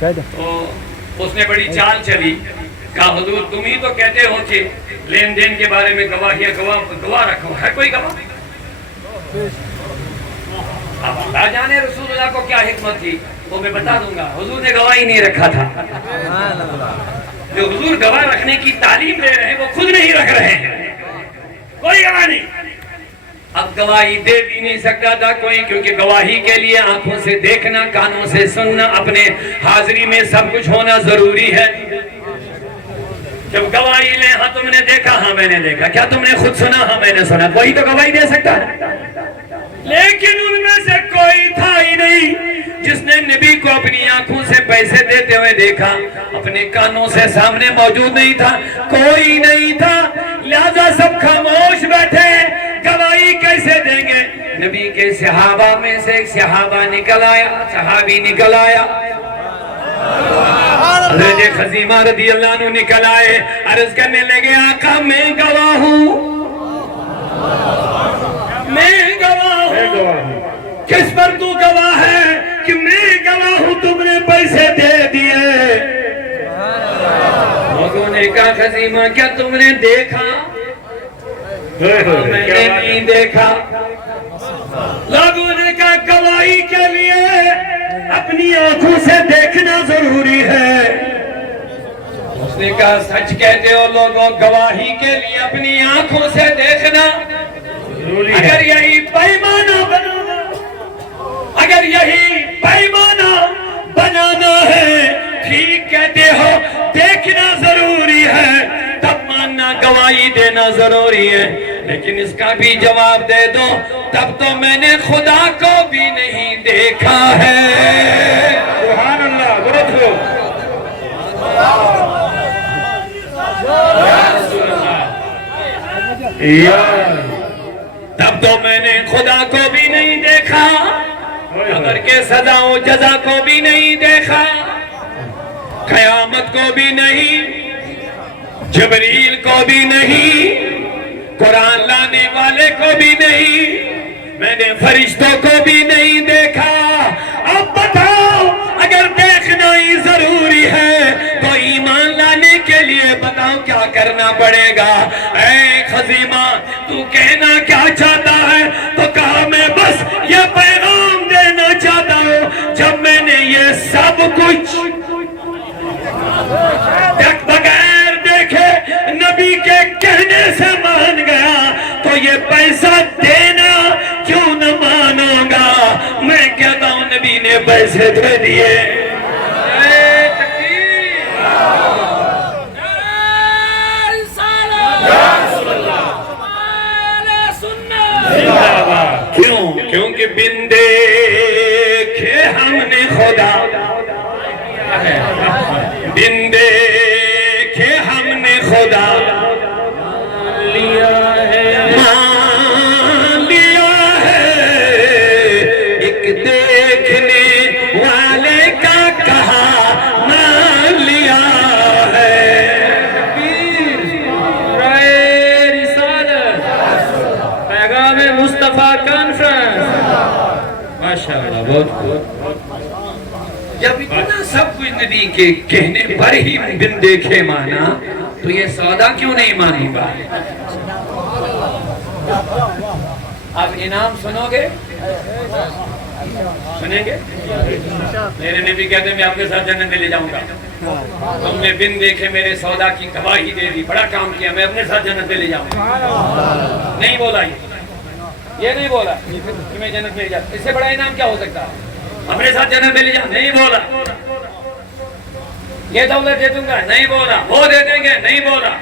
تو اس نے بڑی چال چلی، کہا حضور تم ہی تو کہتے ہو کہ لین دین کے بارے میں گواہ رکھو، ہے کوئی گواہ؟ اب اللہ جانے رسول اللہ کو کیا حکمت تھی وہ میں بتا دوں گا. حضور نے گواہی نہیں رکھا تھا. جو حضور گواہ رکھنے کی تعلیم دے رہے ہیں وہ خود نہیں رکھ رہے ہیں، کوئی گواہ نہیں. اب گواہی دے بھی نہیں سکتا تھا کوئی، کیونکہ گواہی کے لیے آنکھوں سے دیکھنا، کانوں سے سننا، اپنے حاضری میں سب کچھ ہونا ضروری ہے. جب گواہی لیں، ہاں تم نے دیکھا، ہاں میں نے دیکھا، کیا تم نے خود سنا؟ ہاں میں نے سنا. وہی تو گواہی دے سکتا ہے. لیکن ان میں سے کوئی تھا ہی نہیں جس نے نبی کو اپنی آنکھوں سے پیسے دیتے ہوئے دیکھا، اپنے کانوں سے سامنے موجود نہیں تھا، کوئی نہیں تھا. لہذا سب خاموش بیٹھے، گواہی کیسے دیں گے؟ نبی کے صحابہ میں سے ایک صحابی نکل آیا، حضرت خزیمہ رضی اللہ عنہ نکل آئے، عرض کرنے لگے آقا میں گواہ ہوں، میں گواہ ہوں. کس پر تو گواہ ہے؟ کہ میں گواہ ہوں تم نے پیسے دے دیے. لوگوں نے کہا خزیمہ کیا تم نے دیکھا؟ میں نے نہیں دیکھا. لوگوں نے کہا گواہی کے لیے اپنی آنکھوں سے دیکھنا ضروری ہے. اس نے کہا سچ کہتے ہو لوگوں، گواہی کے لیے اپنی آنکھوں سے دیکھنا ضروری ہے. اگر یہی پیمانہ بنانا، اگر یہی پیمانہ بنانا ہے، ٹھیک کہتے ہو دیکھنا ضروری ہے، تب ماننا گواہی دینا ضروری ہے. لیکن اس کا بھی جواب دے دو، تب تو میں نے خدا کو بھی نہیں دیکھا ہے. سبحان اللہ، درود ہو. تب تو میں نے خدا کو بھی نہیں دیکھا، قبر کے سزا و جزا کو بھی نہیں دیکھا، قیامت کو بھی نہیں، جبریل کو بھی نہیں، قرآن لانے والے کو بھی نہیں، میں نے فرشتوں کو بھی نہیں دیکھا. اب بتاؤ اگر دیکھنا ہی ضروری ہے تو ایمان لانے کے لیے بتاؤ کیا کرنا پڑے گا؟ اے خزیمہ تو کہنا کیا چاہتا ہے؟ تو کہا میں بس یہ پیغام دینا چاہتا ہوں، جب میں نے یہ سب کچھ بغیر دیکھے نبی کے کہنے سے مان گیا تو یہ پیسہ دینا کیوں نہ مانوں گا؟ میں کہتا ہوں نبی نے پیسے دے دیے. کیوں؟ کیونکہ بن دیکھے ہم نے خدا، بن دیکھے ہم نے خدا مان لیا ہے. ایک دیکھنے والے کا کہا مصطفیٰ کانفرنس. ماشاءاللہ بہت جب اتنا سب کچھ نبی کے کہنے پر ہی بن دیکھے مانا تو یہ سودا کیوں نہیں مانوں گا؟ اب انعام سنو گے؟ سنیں گے؟ میرے نبی کہتے ہیں میں آپ کے ساتھ جنت میں لے جاؤں گا. تم نے بن دیکھے میرے سودا کی گواہی دے دی, بڑا کام کیا, میں اپنے ساتھ جنت میں لے جاؤں گا. نہیں بولا یہ نہیں بولا کہ میں جنت میں لے جاؤں. اس سے بڑا انعام کیا ہو سکتا ہے؟ اپنے ساتھ جنت میں لے جاؤں. نہیں بولا. یہ دولت دے دوں گا. نہیں بولا. وہ دے دیں گے. نہیں بولا.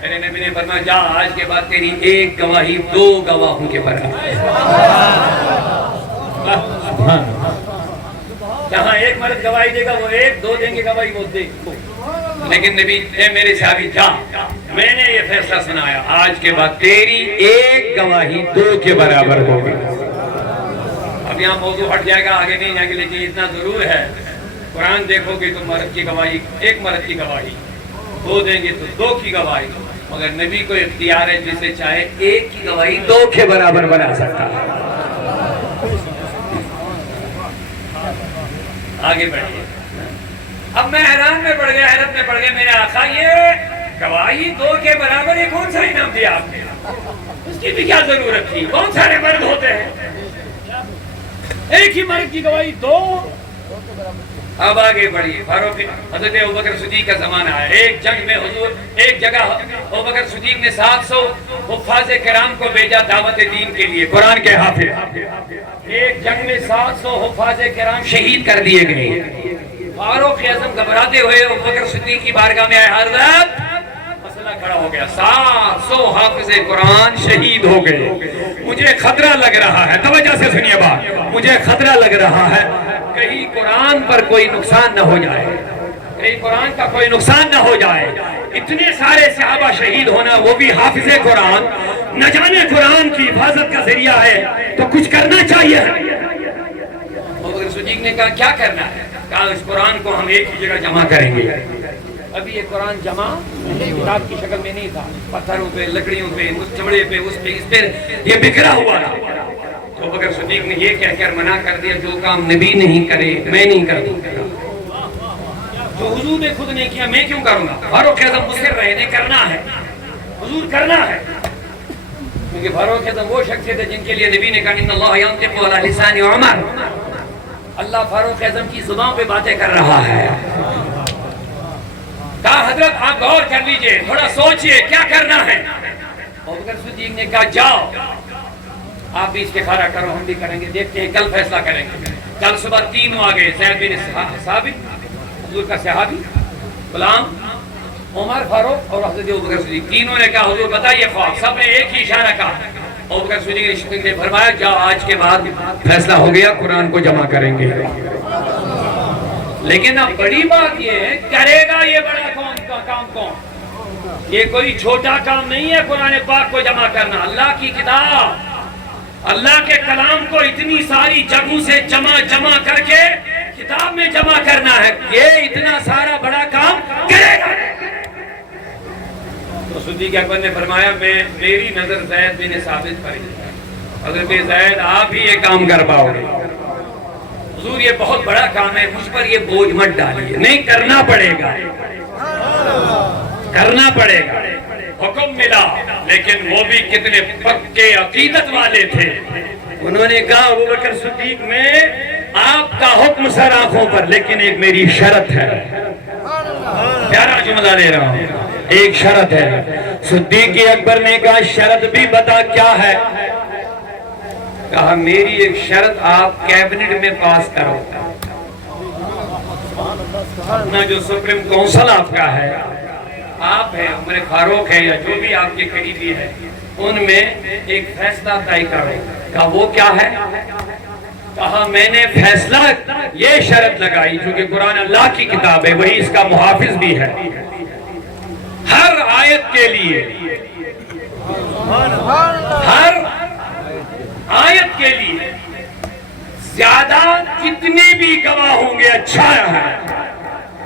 میرے نبی نے فرمایا جا آج کے بعد تیری ایک گواہی دو گواہوں کے برابر. جہاں ایک مرد گواہی دے گا وہ ایک, دو دیں گے گواہی وہ دے. لیکن نبی اے میرے صحابی جا, میں نے یہ فیصلہ سنایا آج کے بعد تیری ایک گواہی دو کے برابر ہوگی. اب یہاں موضوع ہٹ جائے گا, آگے نہیں جائیں گے, لیکن اتنا ضرور ہے قرآن دیکھو گے تو مرد کی گواہی, ایک مرد کی گواہی, دو دیں گے تو دو کی گواہی. مگر نبی کو اختیار ہے جسے چاہے ایک کی گواہی دو کے برابر بنا سکتا ہے. آگے بڑھئے. اب میں حیران میں پڑ گیا, حیرت میں پڑ گیا, میرے آقا یہ گواہی دو کے برابر یہ کون سا انعام دیا آپ نے؟ اس کی بھی کیا ضرورت تھی؟ کون سارے مرد ہوتے ہیں, ایک ہی مرد کی گواہی دو. اب آگے بڑھئے. فاروق حضرت ابوبکر صدیق کا زمانہ ہے. ایک جنگ میں حضور, ایک جگہ ابوبکر صدیق نے 700 حفاظ کرام کو بھیجا دعوت دین کے لیے, قرآن کے حافظ. ایک جنگ میں 700 حفاظ کرام شہید کر دیے گئے. فاروق اعظم گھبراتے ہوئے ابوبکر صدیق کی بارگاہ میں آئے, حضرت مسئلہ کھڑا ہو گیا, 700 حافظ قرآن شہید ہو گئے, مجھے خطرہ لگ رہا ہے. توجہ سے سنیے بات, مجھے خطرہ لگ رہا ہے کہیں قرآن پر کوئی نقصان نہ ہو جائے, کہیں قرآن کا کوئی نقصان نہ ہو جائے. اتنے سارے صحابہ شہید ہونا, وہ بھی حافظ قرآن, نہ جانے قرآن کی حفاظت کا ذریعہ ہے تو کچھ کرنا چاہیے. ابوبکر صدیق نے کہا کیا کرنا ہے؟ کہا اس قرآن کو ہم ایک ہی جگہ جمع کریں گے. ابھی یہ قرآن جمع کتاب کی شکل میں نہیں تھا, پتھروں پہ, لکڑیوں پہ, اس چمڑے پہ, اس پہ, اس پہ یہ بکھرا ہوا تھا. تو ابوبکر صدیق نے یہ کہہ کر منع کر دیا جو کام نبی نہیں کرے میں نہیں کروں. تو حضور نے خود نہیں کیا, میں کیوں کروں گا؟ فاروق اعظم مصر رہے نے کرنا ہے, حضور کرنا ہے. کیونکہ فاروق اعظم وہ شخص تھے جن کے لیے نبی نے کہا ان اللہ ینطق علی لسان عمر, اللہ فاروق اعظم کی زبان پہ باتیں کر رہا ہے. کہا حضرت آپ غور کر لیجئے, تھوڑا سوچئے کیا کرنا ہے. ابوبکر صدیق نے کہا جاؤ آپ بھی استخارہ کرو, ہم بھی کریں گے, دیکھتے ہیں کل فیصلہ کریں گے. کل صبح تینوں آگئے, زید بن ثابت حضور کا صحابی, غلام, عمر فاروق اور حضرت ابوبکر صدیق. تینوں نے کہا حضور بتائیے خواب. سب نے ایک ہی اشارہ کہا. ابوبکر صدیق نے فرمایا جا آج کے بعد فیصلہ ہو گیا, قرآن کو جمع کریں گے. لیکن اب بڑی بات یہ ہے, کرے گا یہ بڑا کام کون؟ یہ کوئی چھوٹا کام نہیں ہے قرآن پاک کو جمع کرنا. اللہ کی کتاب, اللہ کے کلام کو اتنی ساری جگہوں سے جمع کر کے کتاب میں جمع کرنا ہے, یہ اتنا سارا بڑا کام کرے گا. تو صدیق اکبر نے فرمایا میری نظر زید بن ثابت پر ہے, حضرت زید آپ ہی یہ کام کر پاؤ گے. حضور یہ بہت بڑا کام ہے, مجھ پر یہ بوجھ مت ڈالیے. نہیں کرنا پڑے گا, کرنا پڑے گا. حکم ملا, لیکن وہ بھی کتنے پکے عقیدت والے تھے. انہوں نے کہا ابوبکر صدیق میں آپ کا حکم سر آنکھوں پر, لیکن ایک میری شرط ہے. پیارا جملہ لے رہا ہوں, ایک شرط ہے. صدیق اکبر نے کہا شرط بھی بتا کیا ہے. کہا میری ایک شرط آپ کیبنٹ میں پاس کرو. اپنا جو سپریم کونسل آپ کا ہے, آپ ہے, عمر فاروق ہے, یا جو بھی آپ کے قریبی ہے, ان میں ایک فیصلہ طے کرو. کہا وہ کیا ہے؟ کہا میں نے فیصلہ یہ شرط لگائی, کیونکہ قرآن اللہ کی کتاب ہے, وہی اس کا محافظ بھی ہے. ہر آیت کے لیے, ہر آیت کے لیے زیادہ جتنے بھی گواہ ہوں گے اچھا ہے,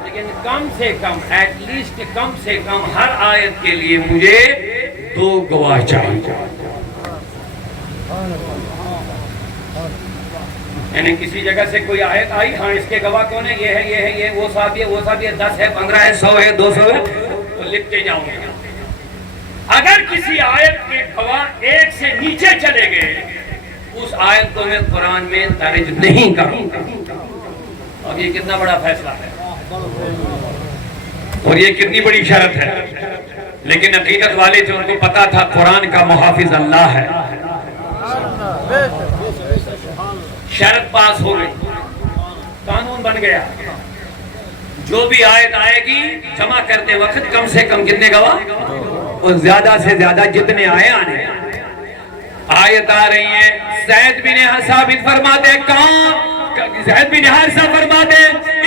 لیکن کم سے کم, ایٹ لیسٹ کم سے کم ہر آیت کے لیے مجھے 2 گواہ چاہیے. یعنی کسی جگہ سے کوئی آیت آئی، ہاں اس کے گواہ کون ہے، یہ ہے، یہ ہے، یہ وہ صحابی ہے، وہ صحابی ہے، 10 ہے، 15 ہے، 100 ہے، 200 ہے، تو لکھتے جاؤں گے۔ اگر کسی آیت کے گواہ ایک سے نیچے چلے گئے، اس آیت کو میں قرآن میں درج نہیں کروں گا۔ اور یہ کتنا بڑا فیصلہ ہے، اور یہ کتنی بڑی شرط ہے۔ لیکن عقیدت والے جو ان کو پتا تھا قرآن کا محافظ اللہ ہے، شرط پاس ہو گئی، قانون بن گیا، جو بھی آیت آئے گی جمع کرتے وقت کم سے کم کتنے گواہ، اور زیادہ سے زیادہ جتنے آئے آنے۔ آیت آ رہی ہے، زید بن ثابت فرماتے کون، زید بن حارثہ فرماتے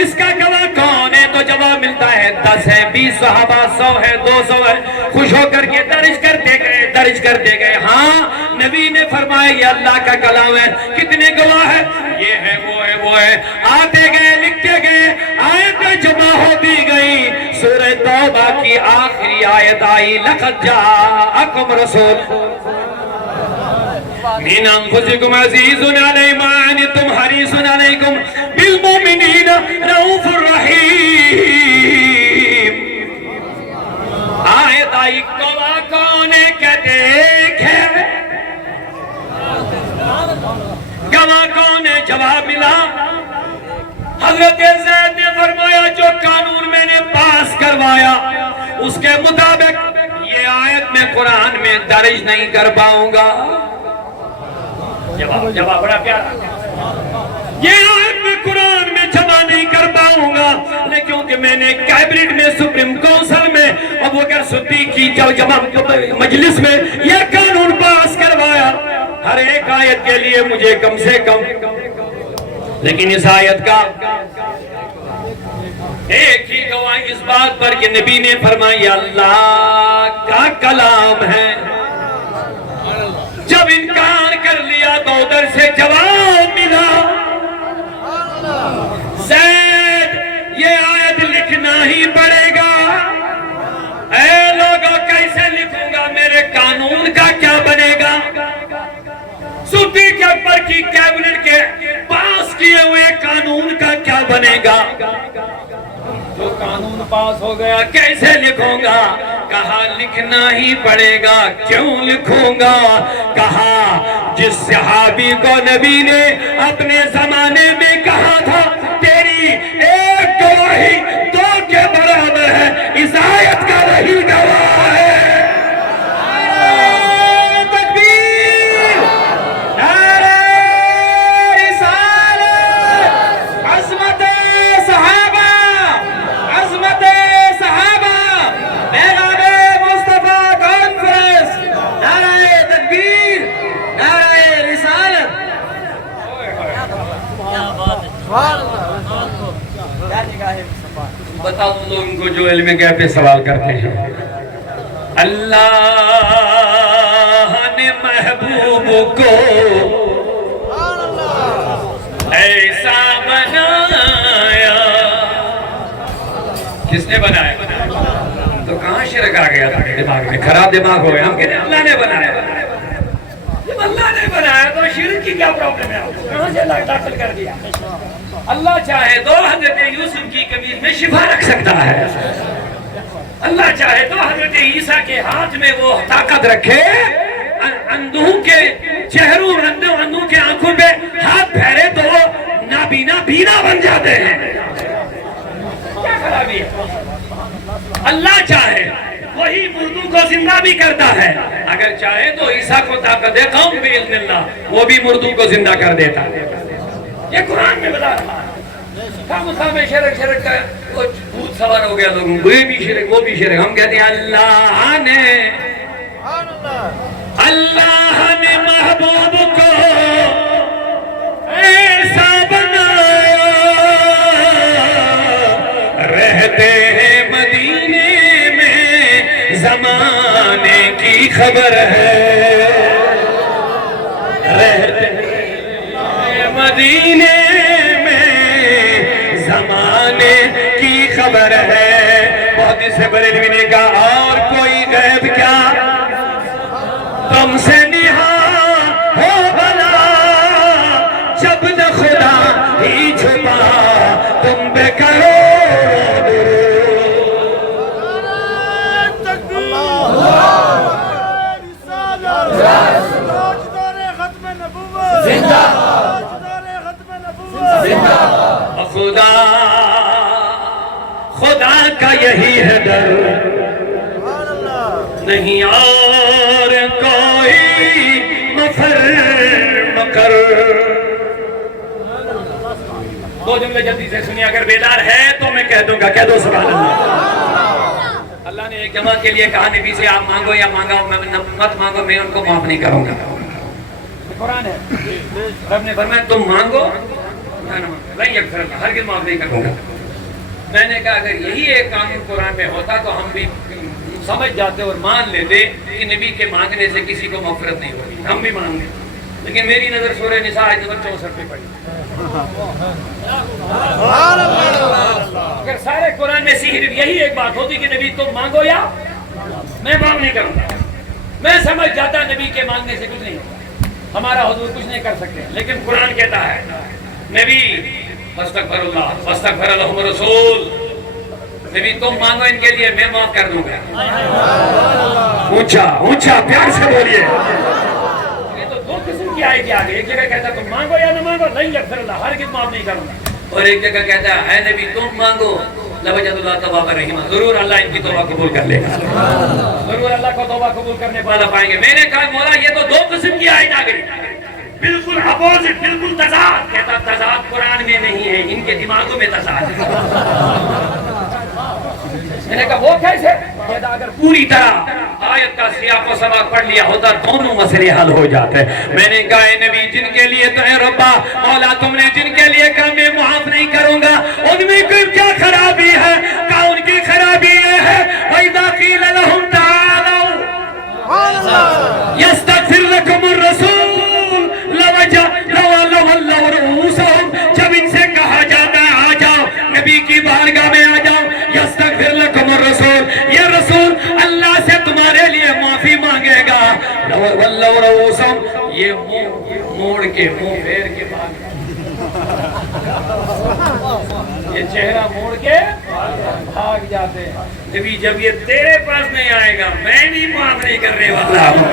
اس کا گواہ کون ہے، تو جواب ملتا ہے 10 ہے، 20 صحابہ، 100 ہے، 200 ہے۔ خوش ہو کر کے درج کرتے گئے، ہاں نبی نے فرمایا یہ اللہ کا کلام ہے، کتنے گواہ ہے، یہ ہے، وہ ہے، وہ ہے، آتے گئے، لکھتے گئے، آیت جمع ہوتی گئی۔ سورہ توبہ کی آخری آیت آئی، لقد جاءکم رسول من انفسکم عزیز علی ما عنتم حریص علیکم بالمؤمنین رؤوف الرحیم۔ آیت آئی، گواہ کون ہے، کہتے ایک ہے، گواہ کون ہے، جواب ملا، حضرت زید نے فرمایا جو قانون میں نے پاس کروایا اس کے مطابق یہ آیت میں قرآن میں درج نہیں کر پاؤں گا۔ جواب بڑا پیارا، یہ آیت میں قرآن میں جمع نہیں کر پاؤں گا، لیکن کیونکہ میں نے کیبنٹ میں، سپریم کونسل میں، ابو بکر صدیق کی جمع مجلس میں یہ قانون پاس کروایا، ہر ایک آیت کے لیے مجھے کم سے کم، لیکن اس آیت کا ایک ہی گواہ اس بات پر کہ نبی نے فرمایا اللہ کا کلام ہے۔ جب انکار کر لیا تو ادھر سے جواب ملا، زید یہ آیت لکھنا ہی پڑے گا۔ اے لوگوں کیسے لکھوں گا، میرے قانون کا کیا بنے گا، صدیق اکبر کی کیبنٹ کے پاس کیے ہوئے قانون کا کیا بنے گا، جو قانون پاس ہو گیا کیسے لکھوں گا، کہا لکھنا ہی پڑے گا، کیوں لکھوں گا، کہا جس صحابی کو نبی نے اپنے زمانے میں کہا تھا تیری ایک گواہی 2 کے برابر ہے، اس آیت کا وہی گواہ ہے۔ بتاؤ ان لوگوں کو جو علم غیب پہ سوال کرتے ہیں، اللہ نے محبوب کو ایسا بنایا، کس نے بنایا، تو کہاں شرک آ گیا تھا دماغ میں، خراب دماغ ہو گیا، ہم کہتے ہیں اللہ نے بنایا، جب اللہ نے بنایا تو شرک کی کیا پرابلم ہے، کہاں سے اللہ داخل کر دیا۔ اللہ چاہے تو حضرت یوسف کی قمیض میں شفا رکھ سکتا ہے، اللہ چاہے تو حضرت عیسیٰ کے ہاتھ میں وہ طاقت رکھے، اندھوں کے چہروں، اندھوں کے آنکھوں پہ ہاتھ پھیرے تو نابینا بینا بن جاتے ہیں، کیا خرابی ہے۔ اللہ چاہے وہی مردوں کو زندہ بھی کرتا ہے، اگر چاہے تو عیسیٰ کو طاقت دے قوم بِإِذْنِ اللہ، وہ بھی مردوں کو زندہ کر دیتا ہے، یہ قرآن میں بتا رہا ہے۔ خامخواہ میں شرک کا بھوت سوار ہو گیا لوگوں کو، یہ بھی شرک، وہ بھی شرک، ہم کہتے ہیں اللہ نے محبوب کو ایسا بنایا، رہتے ہیں مدینے میں زمانے کی خبر ہے، رہتے ہیں مدینے زمانے کی خبر ہے۔ بہت سے بریلوی نے کہا اور کوئی غیب کیا تم سے نہا ہو خدا خدا کا یہی ہے در، نہیں اور کوئی مفر مکر۔ دو جملے جلدی سے سنیے، اگر بیدار ہے تو میں کہہ دوں گا، کہہ دو سبحان اللہ۔ اللہ نے ایک جماعت کے لیے کہا نبی سے آپ مانگو یا مت مانگو، میں ان کو معاف نہیں کروں گا۔ قرآن ہے، رب نے فرمایا تم مانگو نہیں یغفر اللہ، ہرگز معاف نہیں کروں گا۔ میں نے کہا اگر یہی ایک قانون قرآن میں ہوتا تو ہم بھی سمجھ جاتے اور مان لیتے کہ نبی کے مانگنے سے کسی کو مغفرت نہیں ہوگی، ہم بھی مان لیں۔ لیکن میری نظر سورہ نساء آیت نمبر 64 پہ پڑی۔ اگر سارے قرآن میں صرف یہی ایک بات ہوتی کہ نبی تم مانگو یا میں معاف نہیں کروں گا، میں سمجھ جاتا نبی کے مانگنے سے کچھ نہیں ہوتا، ہمارا حضور کچھ نہیں کر سکتے۔ لیکن قرآن کہتا ہے نبی فاستغفر اللہ فاستغفر لهم الرسول، نبی تم مانگو ان کے لیے میں معاف کر دوں گا۔ اونچا اونچا پیار سے بولیے۔ یہ تو دو قسم کی آیت آ گئی، ایک جگہ کہتا تم مانگو یا نہ مانگو نہیں یغفر اللہ، ہرگز معاف نہیں کروں گا، اور ایک جگہ کہتا ہے اے نبی تم مانگو لوجد اللہ توابا رحیمہ، ضرور اللہ ان کی توبہ قبول کر لے گا، ضرور اللہ کو توبہ قبول کرنے والا پائیں گے۔ میں نے کہا مولا یہ تو دو قسم کی آیت آ گئی، بالکل اپوزٹ، بالکل تضاد۔ کہتا تضاد قرآن میں نہیں ہے، ان کے دماغوں میں تضاد ہے۔ میں نے کہا وہ کیسے؟ کہتا اگر پوری طرح آیت کا سیاق و سباق پڑھ لیا ہوتا دونوں مسئلے حل ہو جاتے۔ میں نے کہا اے نبی جن کے لیے تو اے ربا مولا تم نے جن کے لیے کہا میں معاف نہیں کروں گا ان میں کوئی کیا خرابی ہے؟ کہا ان کی خرابی یہ ہے وَإِذَا قِيلَ لَهُمْ تَعَالَوْا يَسْتَغْفِرْ لَكُمُ الرَّسُولُ لَوَلَّوْا رُءُوسَهُمْ، جب ان سے کہا جاتا ہے آ جاؤ نبی کی بارگاہ میں آ جاؤ، یستغفر لکم الرسول، یہ رسول اللہ سے تمہارے لیے معافی مانگے گا، لَوَلَّوْا رُءُوسَهُمْ، یہ موڑ کے منہ پھیر کے بھاگ، یہ چہرہ موڑ کے بھاگ جاتے ہیں۔ نبی جب یہ تیرے پاس نہیں آئے گا میں بھی معاف نہیں کرنے والا ہوں۔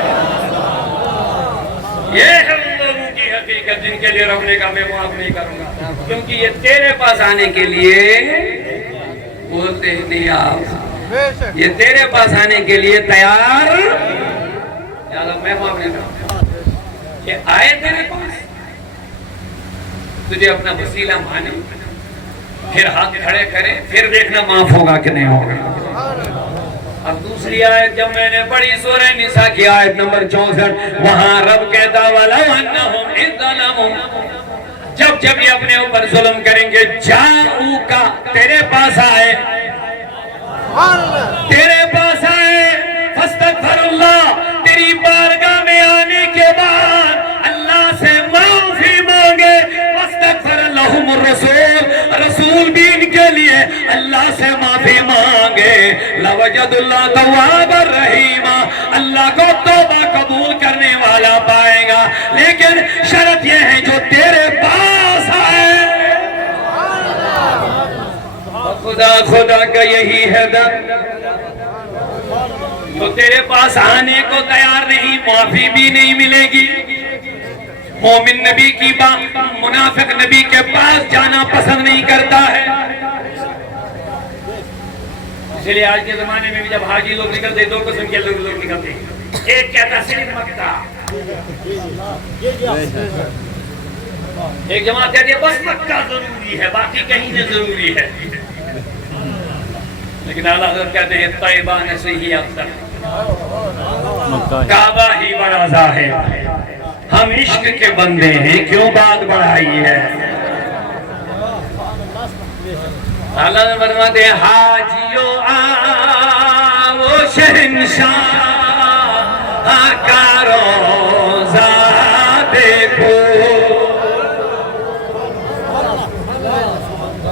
یہ ہے ان لوگوں کی حقیقت جن کے لیے رب نے کہا میں معاف نہیں کروں گا، کیونکہ یہ تیرے پاس آنے کے لیے بولتے ہی نہیں آپ، یہ تیرے پاس آنے کے لیے تیار، یا میں معاف نہیں کروں گا۔ یہ آئے تیرے پاس، تجھے اپنا وسیلہ مانے، پھر ہاتھ کھڑے کرے، پھر دیکھنا معاف ہوگا کہ نہیں ہوگا۔ اب دوسری آیت جب میں نے پڑھی سورہ نساء کی آیت نمبر 64، وہاں رب کہتا وَلَوْ أَنَّهُمْ إِذْ ظَلَمُوا، جب یہ اپنے اوپر ظلم کریں گے جاؤکا، تیرے پاس آئے، تیرے پاس آئے، فاستغفر اللہ، تیری بارگاہ میں آنے کے بعد اللہ سے معافی مانگے، واستغفر لهم الرسول، رسول بھی ان کے لیے اللہ سے معافی مانگے، لوجد اللہ توابا رحیمہ، اللہ کو توبہ قبول کرنے والا پائے گا، لیکن شرط یہ ہے جو تیرے پاس آئے۔ خدا کا یہی ہے در، جو تیرے پاس آنے کو تیار نہیں معافی بھی نہیں ملے گی۔ مومن نبی کی بات، منافق نبی کے پاس جانا پسند نہیں کرتا ہے۔ اس لیے آج کے زمانے میں بھی جب حاجی لوگ نکلتے دو قسم کے لوگ نکلتے ہیں، ایک کہتا صرف مکہ، ایک جماعت کہتی ہے بس مکہ ضروری ہے باقی کہیں نہ ضروری ہے، لیکن اعلیٰ حضرت کہتے ہیں طیبہ سے ہی افضل، کعبہ ہی بڑا ظاہر، ہم عشق کے بندے ہیں کیوں بات بڑھائی ہے۔ اللہ نے فرماتے ہیں حاجیو آؤ شہنشاہ کا روزہ دیکھو،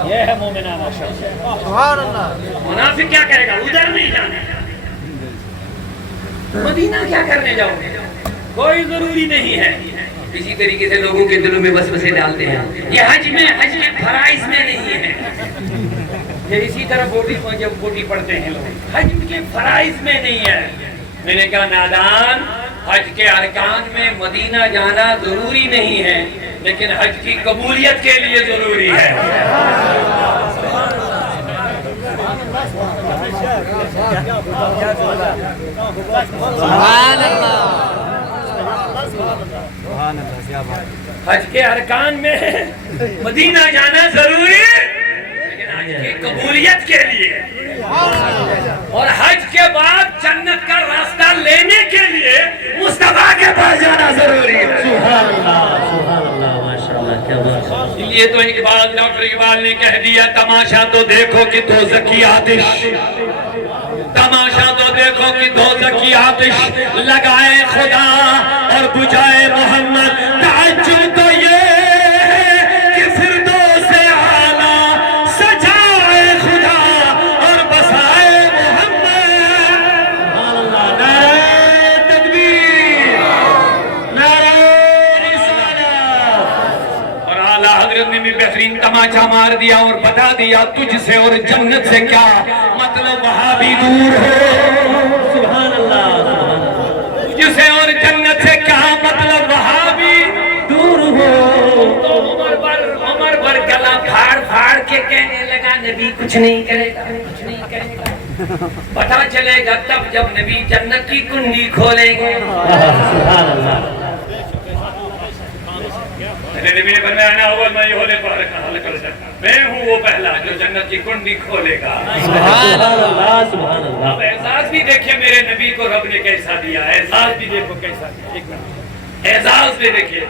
یہ ہے مومنانہ شخص۔ منافق کیا کرے گا؟ ادھر نہیں جانا، مدینہ کیا کرنے جاؤ گے؟ کوئی ضروری نہیں ہے۔ اسی طریقے سے لوگوں کے دلوں میں وسوسے ڈالتے ہیں، یہ حج میں فرائض میں نہیں ہے، یہ اسی طرح بوٹی پڑھتے ہیں لوگ، حج کے فرائض میں نہیں ہے۔ میں نے کہا نادان حج کے ارکان میں مدینہ جانا ضروری نہیں ہے، لیکن حج کی قبولیت کے لیے ضروری ہے۔ حج کے ارکان میں مدینہ جانا ضروری ہے، لیکن حج کی قبولیت کے لیے اور حج کے بعد جنت کا راستہ لینے کے لیے مصطفیٰ کے پاس جانا ضروری ہے۔ سبحان اللہ ماشاءاللہ کیا بات ہے۔ یہ تو اقبال، ڈاکٹر اقبال نے کہہ دیا، تماشا تو دیکھو کہ دوزخ کی آتش، تماشا تو دیکھو کہ دوزخ کی آتش لگائے خدا اور بجھائے محمد، تعجب تو یہ ہے کہ فردوس اعلیٰ سجائے خدا اور بسائے محمد۔ سبحان اللہ، نعرہ تکبیر، نعرہ رسالت۔ اور اعلیٰ حضرت نے بھی بہترین تماچا مار دیا اور بتا دیا، تجھ سے اور جنت سے کیا مطلب، وہاں بھی دور ہو۔ سبحان اللہ، سبحان اللہ۔ تجھ سے اور جنت سے کیا مطلب، وہاں بھی دور ہو۔ تو عمر بر گلا پھاڑ پھاڑ کے کہنے لگا، نبی کچھ نہیں کرے گا، کچھ نہیں کرے گا۔ پتہ چلے گا تب جب نبی جنت کی کنڈی کھولیں گے۔ سبحان اللہ۔ نبی نے فرمایا، انا اول من یحل الجنہ، میں ہوں وہ پہلا جو جنت کی کنڈی کھولے گا۔ سبحان اللہ، سبحان اللہ۔ اب اعزاز بھی دیکھیں میرے نبی کو رب نے کیسا دیا، اعزاز بھی دیکھو کیسا دیا۔ ایک منٹ، اعزاز بھی دیکھیے۔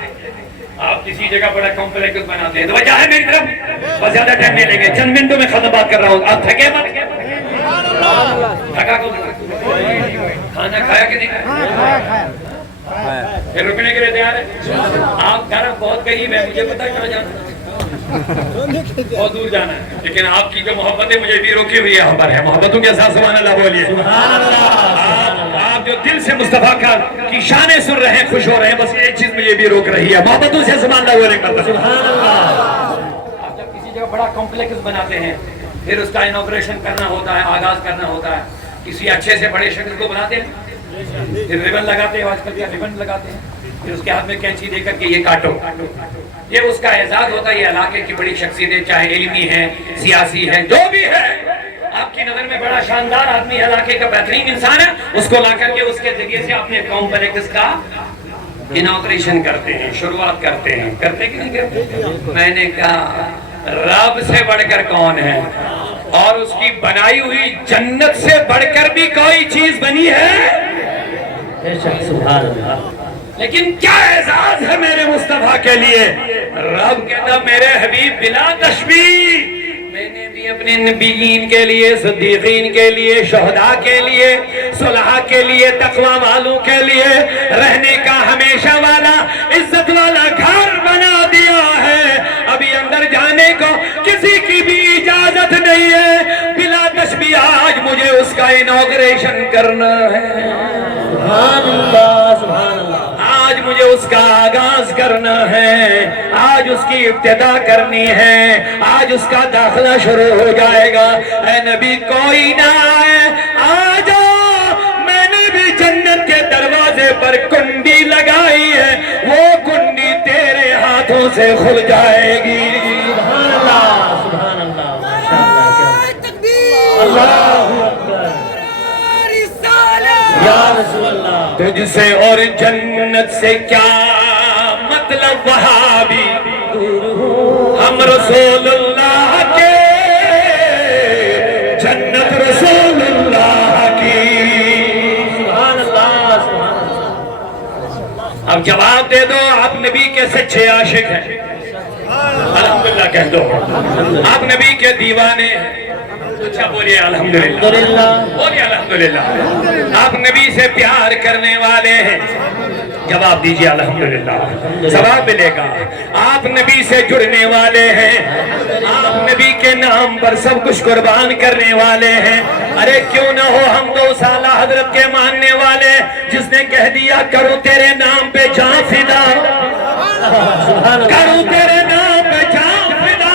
آپ کسی جگہ بڑا کمپلیکس بناتے ہیں، توجہ ہے میری طرف، بس زیادہ ٹائم نہیں لیں گے، چند منٹوں میں ختم بات کر رہا ہوں، آپ تھکے مت؟ تھکا کون؟ کھانا کھایا کہ نہیں کھایا؟ پھر رکنے کے لیے تیار ہے؟ آپ گھر بہت قریب ہے، مجھے پتا کہاں جانا ہے، بہت دور جانا ہے، لیکن آپ کی جو محبت ہے مجھے بھی روکی ہوئی ہے، یہاں پر ہے، محبتوں کے ساتھ سبحان اللہ بولیے۔ آپ جو دل سے مصطفیٰ کی شانیں سن رہے ہیں، خوش ہو رہے ہیں، بس ایک چیز مجھے بھی روک رہی ہے، محبتوں سے سبحان اللہ بولے۔ سبحان اللہ۔ آپ جب کسی جگہ بڑا کمپلیکس بناتے ہیں، پھر اس کا انوگریشن کرنا ہوتا ہے، آغاز کرنا ہوتا ہے، کسی اچھے سے بڑے شخص کو بناتے ہیں، پھر ریبن لگاتے ہیں، آج کل کیا ریبن لگاتے ہیں، پھر اس کے ہاتھ میں کینچی دے کر کے یہ کاٹو، یہ اس کا اعزاز ہوتا ہے۔ یہ علاقے کی بڑی شخصیت ہے، چاہے علمی ہے، سیاسی ہے، جو بھی ہے، آپ کی نظر میں بڑا شاندار آدمی، علاقے کا بہترین انسان ہے، اس کو لا کر کے اس کے ذریعے سے اپنے کمپلیکس کا انوگریشن کرتے ہیں، شروعات کرتے ہیں، کرتے کہ نہیں کرتے؟ میں نے کہا رب سے بڑھ کر کون ہے، اور اس کی بنائی ہوئی جنت سے بڑھ کر بھی کوئی چیز بنی ہے؟ بے شک، سبحان اللہ۔ لیکن کیا اعزاز ہے میرے مصطفیٰ کے لیے، رب کہتا میرے حبیب بلا تشبیہ، میں نے بھی اپنے نبیین کے لیے، صدیقین کے لیے، شہداء کے لیے، صلحاء کے لیے، تقوی والوں کے لیے رہنے کا ہمیشہ والا، عزت والا گھر بنا دیا ہے۔ ابھی اندر جانے کو کسی کی بھی اجازت نہیں ہے، بلا تشبیہ آج مجھے اس کا انوگریشن کرنا ہے، سبحان اللہ، سبحان اللہ۔ آج مجھے اس کا آغاز کرنا ہے، آج اس کی ابتدا کرنی ہے، آج اس کا داخلہ شروع ہو جائے گا۔ اے نبی کوئی نہ آئے، آ جاؤ، میں نے بھی جنت کے دروازے پر کنڈی لگائی ہے، وہ کنڈی تیرے ہاتھوں سے کھل جائے گی۔ سبحان اللہ، سبحان اللہ، ماشاءاللہ، کیا اللہ اکبر، یا رسول اللہ۔ تجھ سے اور جنت سے کیا مطلب، وہاں بھی ہم رسول اللہ کے، جنت رسول اللہ کی۔ سبحان اللہ، سبحان اللہ۔ اب جواب دے دو، آپ نبی کے سچے عاشق ہیں، الحمدللہ کہہ دو، آپ نبی کے دیوانے ہیں، اچھا بولیے الحمدللہ، بولیے الحمدللہ، آپ نبی سے پیار کرنے والے ہیں، جواب دیجئے الحمدللہ، ثواب ملے گا۔ آپ نبی سے جڑنے والے ہیں، آپ نبی کے نام پر سب کچھ قربان کرنے والے ہیں، ارے کیوں نہ ہو ہم تو اس اعلیٰ حضرت کے ماننے والے، جس نے کہہ دیا کروں تیرے نام پہ جان فدا، کروں تیرے نام پہ جان فدا،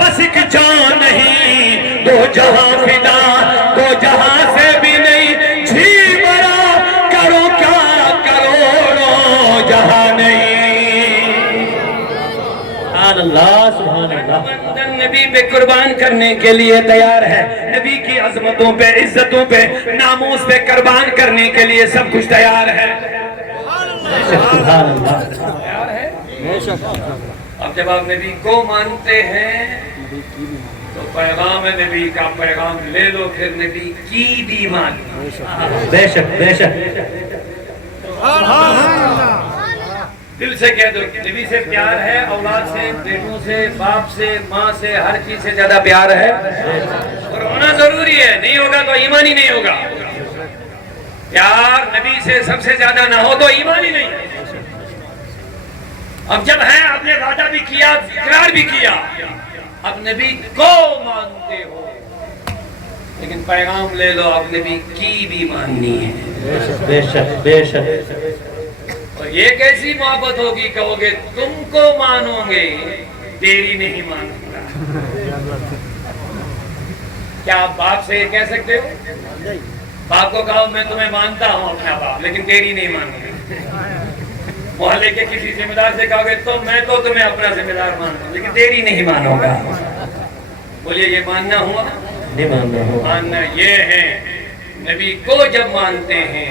بس ایک جان نہیں دو جہاں فدا، دو جہاں سے بھی نہیں جی مرا، کرو کیا کرو اللہ سبحان اللہ بندن نبی پہ قربان کرنے کے لیے تیار ہے، نبی کی عظمتوں پہ، عزتوں پہ، ناموس پہ قربان کرنے کے لیے سب کچھ تیار ہے۔ سبحان اللہ تیار ہے؟ اب جب آپ نبی کو مانتے ہیں تو پیغام نبی کا پیغام لے لو، پھر نبی کی بھی مان لو۔ بے شک بے شک دل سے کہہ دو نبی سے پیار ہے، اولاد سے، بیٹوں سے، باپ سے، ماں سے، ہر چیز سے زیادہ پیار ہے اور ہونا ضروری ہے، نہیں ہوگا تو ایمان ہی نہیں ہوگا۔ پیار نبی سے سب سے زیادہ نہ ہو تو ایمان ہی نہیں۔ اب جب ہے آپ نے وعدہ بھی کیا، اقرار بھی کیا، اب نبی کو مانتے ہو، لیکن پیغام لے لو، اب نبی کی بھی ماننی ہے۔ بے شک بے شک اور یہ کیسی محبت ہوگی، کہو گے تم کو مانو گے، تیری نہیں مانوں گا۔ کیا آپ باپ سے یہ کہہ سکتے ہو؟ باپ کو کہو میں تمہیں مانتا ہوں اپنا باپ، لیکن تیری نہیں مانوں گا۔ محلے کے کسی ذمہ دار سے کہو گے تو میں تو تمہیں اپنا ذمہ دار مانتا ہوں، لیکن تیری نہیں مانوں گا۔ بولیے یہ ماننا ہوا؟ نہیں ماننا ہو ماننا یہ ہے، نبی کو جب مانتے ہیں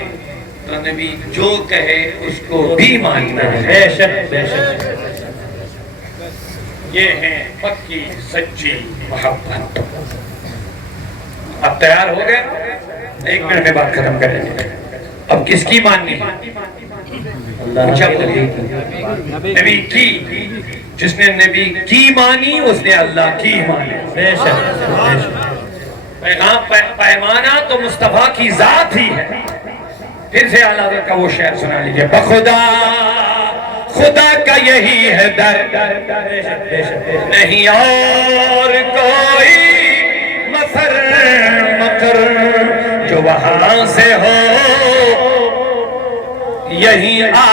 تو نبی جو کہے اس کو بھی ماننا ہے۔ بے شک بے شک یہ ہے پکی سچی محبت۔ اب تیار ہو گئے؟ ایک منٹ میں بات ختم کریں گے۔ اب کس کی ماننی؟ اچھا بولیے نبی کی۔ جس نے نبی کی مانی اس نے اللہ کی مانی۔ بے شک بے شک پیغام پیمانہ تو مصطفیٰ کی ذات ہی ہے۔ پھر سے اعلیٰ حضرت کا وہ شعر سنا لیجئے۔ بخدا خدا کا یہی ہے در، نہیں اور کوئی مفر مکر جو وہاں سے ہو یہی آ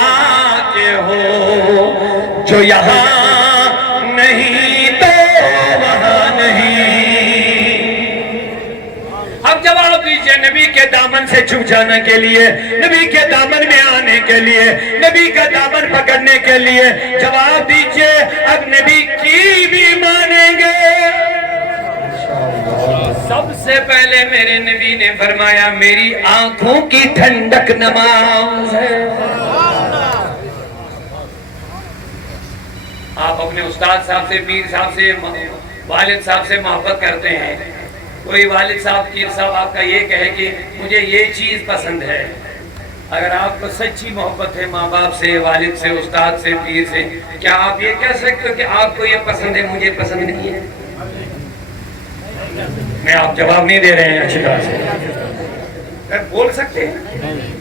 کے ہو، جو یہاں نہیں تو وہاں نہیں۔ اب جواب دیجئے نبی کے دامن سے چھپ جانے کے لیے، نبی کے دامن میں آنے کے لیے، نبی کا دامن پکڑنے کے لیے جواب دیجئے اب نبی کی بھی مانیں گے۔ سب سے پہلے میرے نبی نے فرمایا میری آنکھوں کی ٹھنڈک نماز ہے۔ آپ اپنے استاد صاحب سے، پیر صاحب سے، والد صاحب سے محبت کرتے ہیں، کوئی والد صاحب، پیر صاحب آپ کا یہ کہے کہ مجھے یہ چیز پسند ہے، اگر آپ کو سچی محبت ہے ماں باپ سے، والد سے، استاد سے، پیر سے، کیا آپ یہ کہہ سکتے ہو کہ آپ کو یہ پسند ہے مجھے پسند نہیں ہے؟ میں آپ جواب نہیں دے رہے ہیں اچھی طرح سے، بول سکتے ہیں؟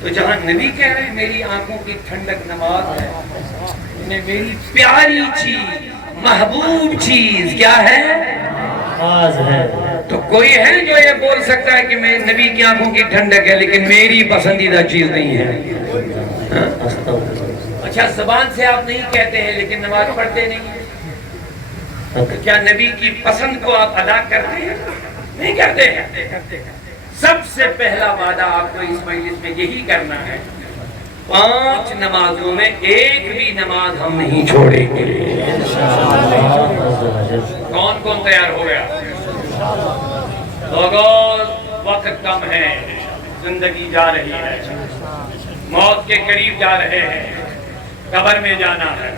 تو جہاں نبی کہہ رہے ہیں میری آنکھوں کی ٹھنڈک نماز ہے، میری پیاری چیز، محبوب چیز کیا ہے؟ نماز ہے۔ تو کوئی ہے جو یہ بول سکتا ہے کہ میں نبی کی آنکھوں کی ٹھنڈک ہے لیکن میری پسندیدہ چیز نہیں ہے؟ اچھا زبان سے آپ نہیں کہتے ہیں لیکن نماز پڑھتے نہیں ہیں، کیا نبی کی پسند کو آپ ادا کرتے ہیں؟ نہیں کرتے ہیں۔ سب سے پہلا وعدہ آپ کو اس مجلس میں یہی کرنا ہے، 5 نمازوں میں ایک بھی نماز ہم نہیں چھوڑیں گے۔ کون کون تیار ہو گیا؟ لوگوں وقت کم ہے، زندگی جا رہی ہے، موت کے قریب جا رہے ہیں، قبر میں جانا ہے،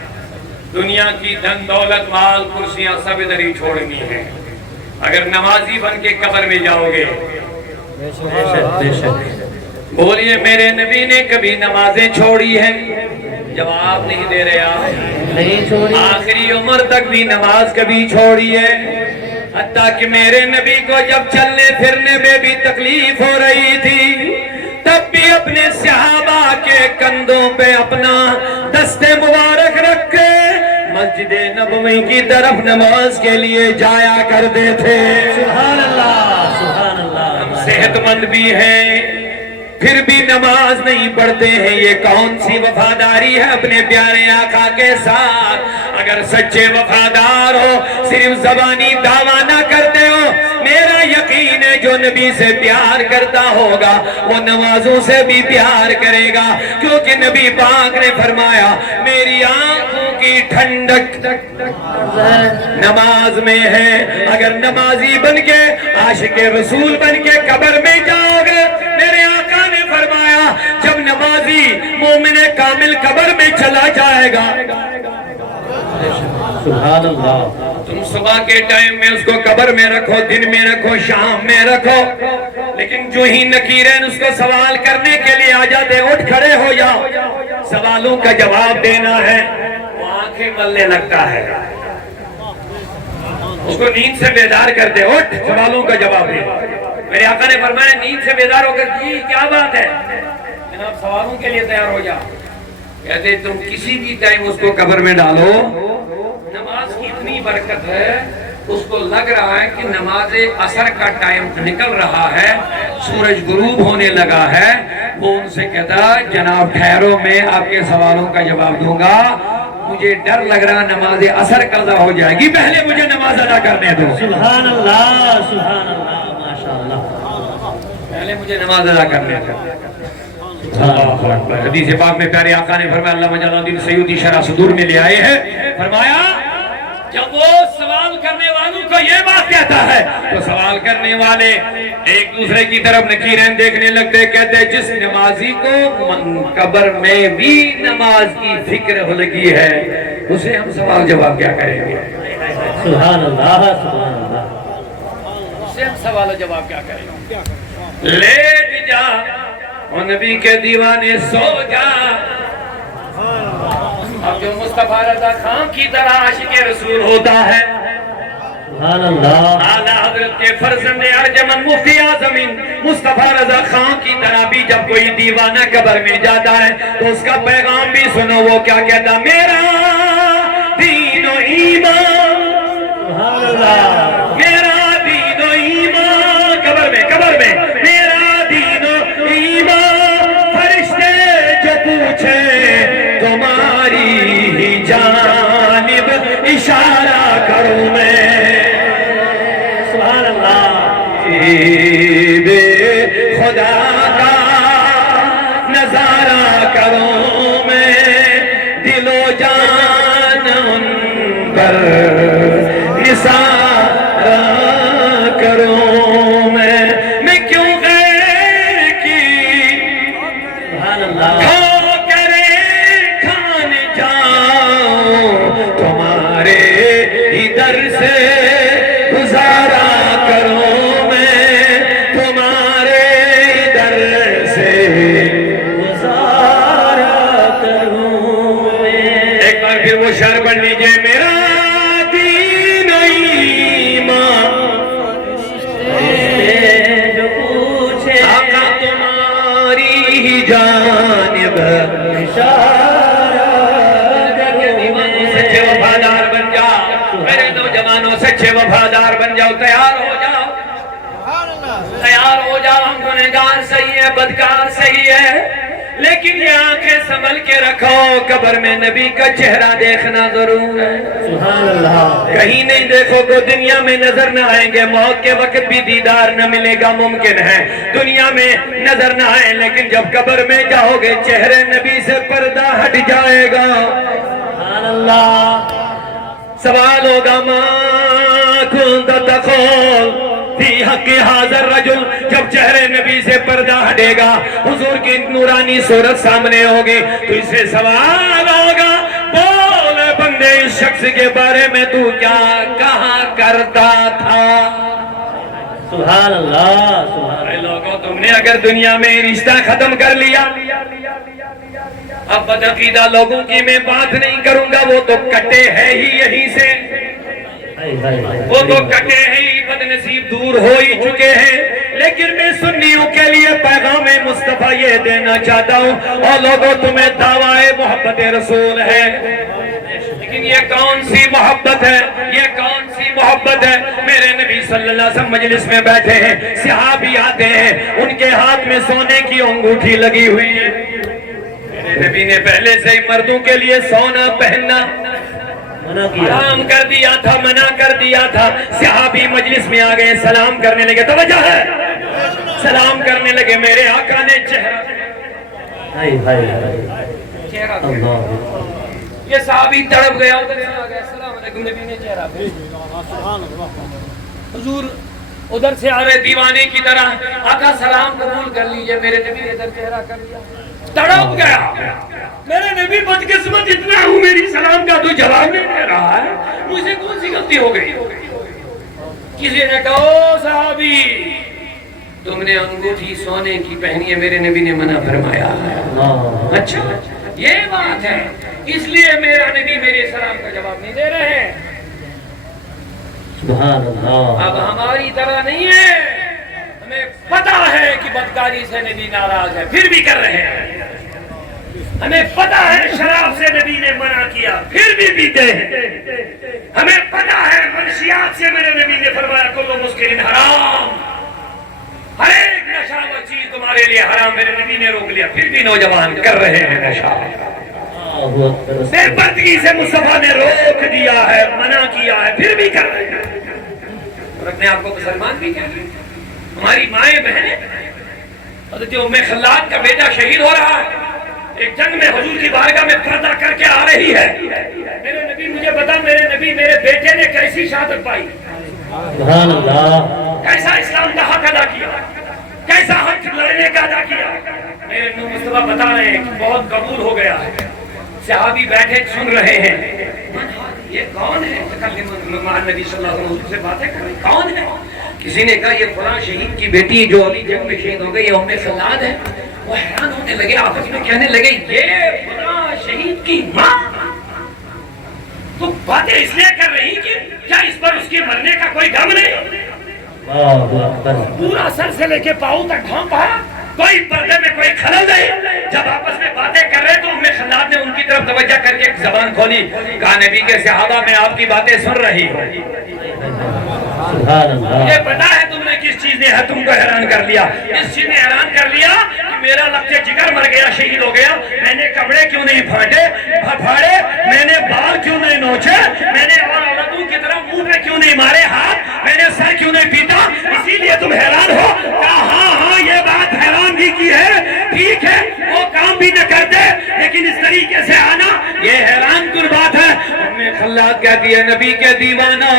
دنیا کی دھن دولت مال کرسیاں سب ادھر ہی چھوڑنی ہے۔ اگر نمازی بن کے قبر میں جاؤ گے، بولیے میرے نبی نے کبھی نمازیں چھوڑی ہیں؟ جواب نہیں دے رہے آپ۔ نہیں چھوڑی۔ آخری عمر تک بھی نماز کبھی چھوڑی ہے؟ حتیٰ کہ میرے نبی کو جب چلنے پھرنے میں بھی تکلیف ہو رہی تھی تب بھی اپنے صحابہ کے کندھوں پہ اپنا دست مبارک رکھ کے مسجد نبوی کی طرف نماز کے لیے جایا کرتے تھے۔ سبحان اللہ سبحان اللہ۔ ہم صحت مند بھی ہیں پھر بھی نماز نہیں پڑھتے ہیں، یہ کون سی وفاداری ہے اپنے پیارے آقا کے ساتھ؟ اگر سچے وفادار ہو صرف زبانی دعویٰ نہ کرتے ہو میرا یقین ہے جو نبی سے پیار کرتا ہوگا وہ نمازوں سے بھی پیار کرے گا، کیونکہ نبی پاک نے فرمایا میری آنکھوں کی ٹھنڈک نماز میں ہے۔ اگر نمازی بن کے عاشق رسول بن کے قبر میں جاؤ گے، میرے آقا نے فرمایا جب نمازی مومن کامل قبر میں چلا جائے گا، سبحان اللہ، تم صبح کے ٹائم میں اس کو قبر میں رکھو، دن میں رکھو، شام میں رکھو، لیکن جو ہی نکیرین اس کو سوال کرنے کے لیے آ جاتے، اٹھ کھڑے ہو جاؤ، سوالوں کا جواب دینا ہے، وہ آنکھیں ملنے لگتا ہے، اس کو نیند سے بیدار کرتے، اٹھ سوالوں کا جواب دے۔ میرے آقا نے فرمایا نیند سے بیدار ہو کر جی کیا بات ہے جناب، سوالوں کے لیے تیار ہو جاؤ۔ کہتے تم کسی بھی ٹائم اس کو قبر میں ڈالو، نماز کی اتنی برکت ہے، اس کو لگ رہا ہے کہ نماز عصر کا ٹائم نکل رہا ہے، سورج غروب ہونے لگا ہے، وہ ان سے کہتا جناب ٹھہرو میں آپ کے سوالوں کا جواب دوں گا، مجھے ڈر لگ رہا نماز عصر قضا ہو جائے گی، پہلے مجھے نماز ادا کرنے دو، سبحان اللہ، سبحان اللہ، ماشاءاللہ، پہلے مجھے نماز ادا کرنے دو۔ اللہ اکبر۔ حدیث پاک میں پیارے آقا نے فرمایا، علامہ جلال الدین سیوطی شرح صدور میں لے آئے ہیں، فرمایا جب وہ سوال کرنے والوں کو یہ بات کہتا ہے تو سوال کرنے والے ایک دوسرے کی طرف نکیریں دیکھنے لگتے، کہتے جس نمازی کو قبر میں بھی نماز کی فکر ہو لگی ہے اسے ہم سوال جواب کیا کریں گے؟ سبحان اللہ، سبحان اللہ، اسے ہم سوال جواب کیا کریں گے؟ لیٹ جا اور نبی کے دیوانے سو جا، اب جو مصطفیٰ رضا خان کی طرح عاشق رسول ہوتا ہے، سبحان اللہ، اعلیٰ حضرت کے فرزند ارجمند مفتی اعظم مصطفیٰ رضا خان کی طرح بھی جب کوئی دیوانہ قبر میں جاتا ہے تو اس کا پیغام بھی سنو، وہ کیا کہتا، میرا دین و ایمان، سبحان اللہ، میرا دین و ایمان، قبر میں میرا دین و ایمان، فرشتے جو پوچھے تمہاری ہی جانب اشارہ کروں میں، سبحان اللہ، بے خدا کا نظارہ کروں میں، دل و جان ان پر نثار کروں میں کیوں غیر کی سبحان اللہ، کھو کرے کھان جاؤں، تمہارے ہی در سے گزارا کروں میں، تمہارے ہی در سے گزارا کروں میں، ایک بار پھر وہ شعر پڑھ لیجئے، میرا دین و ایمان، جو پوچھے آقا تمہاری ہی جانب اشارہ دیوانوں سچے وفادار بن جاؤ، میرے نوجوانوں سچے وفادار بن جاؤ، تیار ہو جاؤ، تیار ہو جاؤ، ہم گنہگار صحیح ہے، بدکار صحیح ہے، لیکن یہ آنکھیں سنبھل کے رکھو، قبر میں نبی کا چہرہ دیکھنا ضرور ہے، سبحان اللہ، کہیں نہیں دیکھو گے دنیا میں نظر نہ آئیں گے، موت کے وقت بھی دیدار نہ ملے گا، ممکن ہے دنیا میں نظر نہ آئے، لیکن جب قبر میں جاؤ گے چہرے نبی سے پردہ ہٹ جائے گا، سبحان اللہ، سوال ہوگا ما کنت تقول فی حق حاضر رجل، جب چہرے نبی سے پردہ ہٹے گا، حضور کی نورانی صورت سامنے ہوگی تو اس سے سوال ہوگا، بول بندے اس شخص کے بارے میں تو کیا کہا کرتا تھا؟ سبحان اللہ، سبحان اے لوگوں تم نے اگر دنیا میں رشتہ ختم کر لیا، اب بدعقیدہ لوگوں کی میں بات نہیں کروں گا، وہ تو کٹے ہیں ہی یہیں سے، اللہ، وہ تو کٹے ہی بد نصیب دور ہو ہی چکے ہیں، لیکن میں سنیوں کے لیے پیغام مصطفیٰ یہ دینا چاہتا ہوں، اور لوگوں تمہیں دعویٰ محبت رسول ہے، لیکن یہ کون سی محبت ہے، یہ کون سی محبت ہے؟ میرے نبی صلی اللہ علیہ وسلم مجلس میں بیٹھے ہیں، صحابی آتے ہیں، ان کے ہاتھ میں سونے کی انگوٹھی لگی ہوئی ہے، میرے نبی نے پہلے سے ہی مردوں کے لیے سونا پہننا منع کیا حرام کر دیا تھا، منع کر دیا تھا. صحابی مجلس میں آ گئے، سلام کرنے لگے. توجہ ہے، سلام کرنے لگے. میرے آقا نے چہرہ ہائے ہائے ہائے اللہ یہ صحابی تڑپ گیا. ادھر سے آ گیا، السلام علیکم. نبی نے چہرہ حضور ادھر سے آ رہے دیوانے کی طرح. آقا سلام قبول کر لیجئے. میرے نبی نے ادھر چہرہ کر لیا. تڑپ گیا. میرے نبی بدقسمت اتنا ہوں، میری سلام کا تو جواب نہیں دے رہا ہے، مجھ سے کون سی غلطی ہو گئی؟ کسی نے کہا او صحابی تم نے انگوٹھی سونے کی پہنی ہے، میرے نبی نے منع فرمایا. اچھا یہ بات ہے، اس لیے میرا نبی میرے سلام کا جواب نہیں دے رہے ہیں. سبحان اللہ. اب ہماری طرح نہیں ہے، ہمیں پتا ہے کہ بدکاری سے نبی ناراض ہے پھر بھی کر رہے ہیں. ہمیں پتا ہے شراب سے نبی نے منع کیا پھر بھی پیتے ہیں. ہمیں پتا ہے منشیات سے میرے نبی نے فرمایا کلو مسکرین حرام، ہر ایک نشہ چیز تمہارے لیے حرام، میرے نبی نے روک لیا پھر بھی نوجوان کر رہے ہیں نشہ. بے پردگی سے مصطفیٰ نے روک دیا ہے، منع کیا ہے پھر بھی کر رہے ہیں. اور اپنے آپ کو مسلمان بھی کہہ رہے ہیں. ہماری مائیں بہنیں، حضرت ام خلاد کا بیٹا شہید ہو رہا ہے، ایک جنگ میں حضور کی بارگاہ میں پردہ کر کے آ رہی ہے. میرے نبی مجھے بتا، میرے نبی میرے بیٹے نے کیسی شہادت پائی، سبحان اللہ. کیسا اسلام کا حق ادا کیا، کیسا حق لڑنے کا ادا کیا. میرے نبی مصطفیٰ بتا رہے ہیں کہ بہت قبول ہو گیا ہے. صحابی بیٹھے سن رہے ہیں. یہ کون ہے؟ نبی صلی اللہ علیہ وسلم سے باتیں کر رہے ہیں. کون ہے؟ کسی نے کہا یہ فلاں شہید کی بیٹی جو ابھی جنگ میں شہید ہو گئی، یہ ام خلاد ہے. وہ حیران ہونے لگے، آپس میں کہنے لگے یہ فلاں شہید کی ماں. تو باتیں اس لیے کر رہی کہ کیا اس پر اس کے مرنے کا کوئی غم نہیں؟ اللہ اکبر. پورا سر سے لے کے پاؤں تک ڈھانپا، کوئی پردے میں کوئی خلل نہیں. جب آپس میں باتیں کر رہے تو ام خلاد نے ان کی طرف توجہ کر کے زبان کھولی. کہا نبی کے صحابہ میں آپ کی باتیں سن رہی ہوں. سبحان اللہ. مجھے پتا ہے تم نے کس چیز نے تم کو حیران کر لیا. اس چیز نے حیران کر لیا کہ میرا لفظ جگر مر گیا، شہید ہو گیا. میں نے کپڑے کیوں نہیں پھاڑے، میں نے بال کیوں نہیں نوچے، میں نے اور عورتوں کی طرح منہ پہ کیوں نہیں مارے ہاتھ، میں نے سر کیوں نہیں پیٹا. اسی لیے تم حیران ہو. کہا ہاں ہاں یہ بات حیران بھی کی ہے، ٹھیک ہے وہ کام بھی نہ کرتے، لیکن اس طریقے سے آنا یہ حیران کن بات ہے. ام خلاد کہتی ہے نبی کے دیوانہ،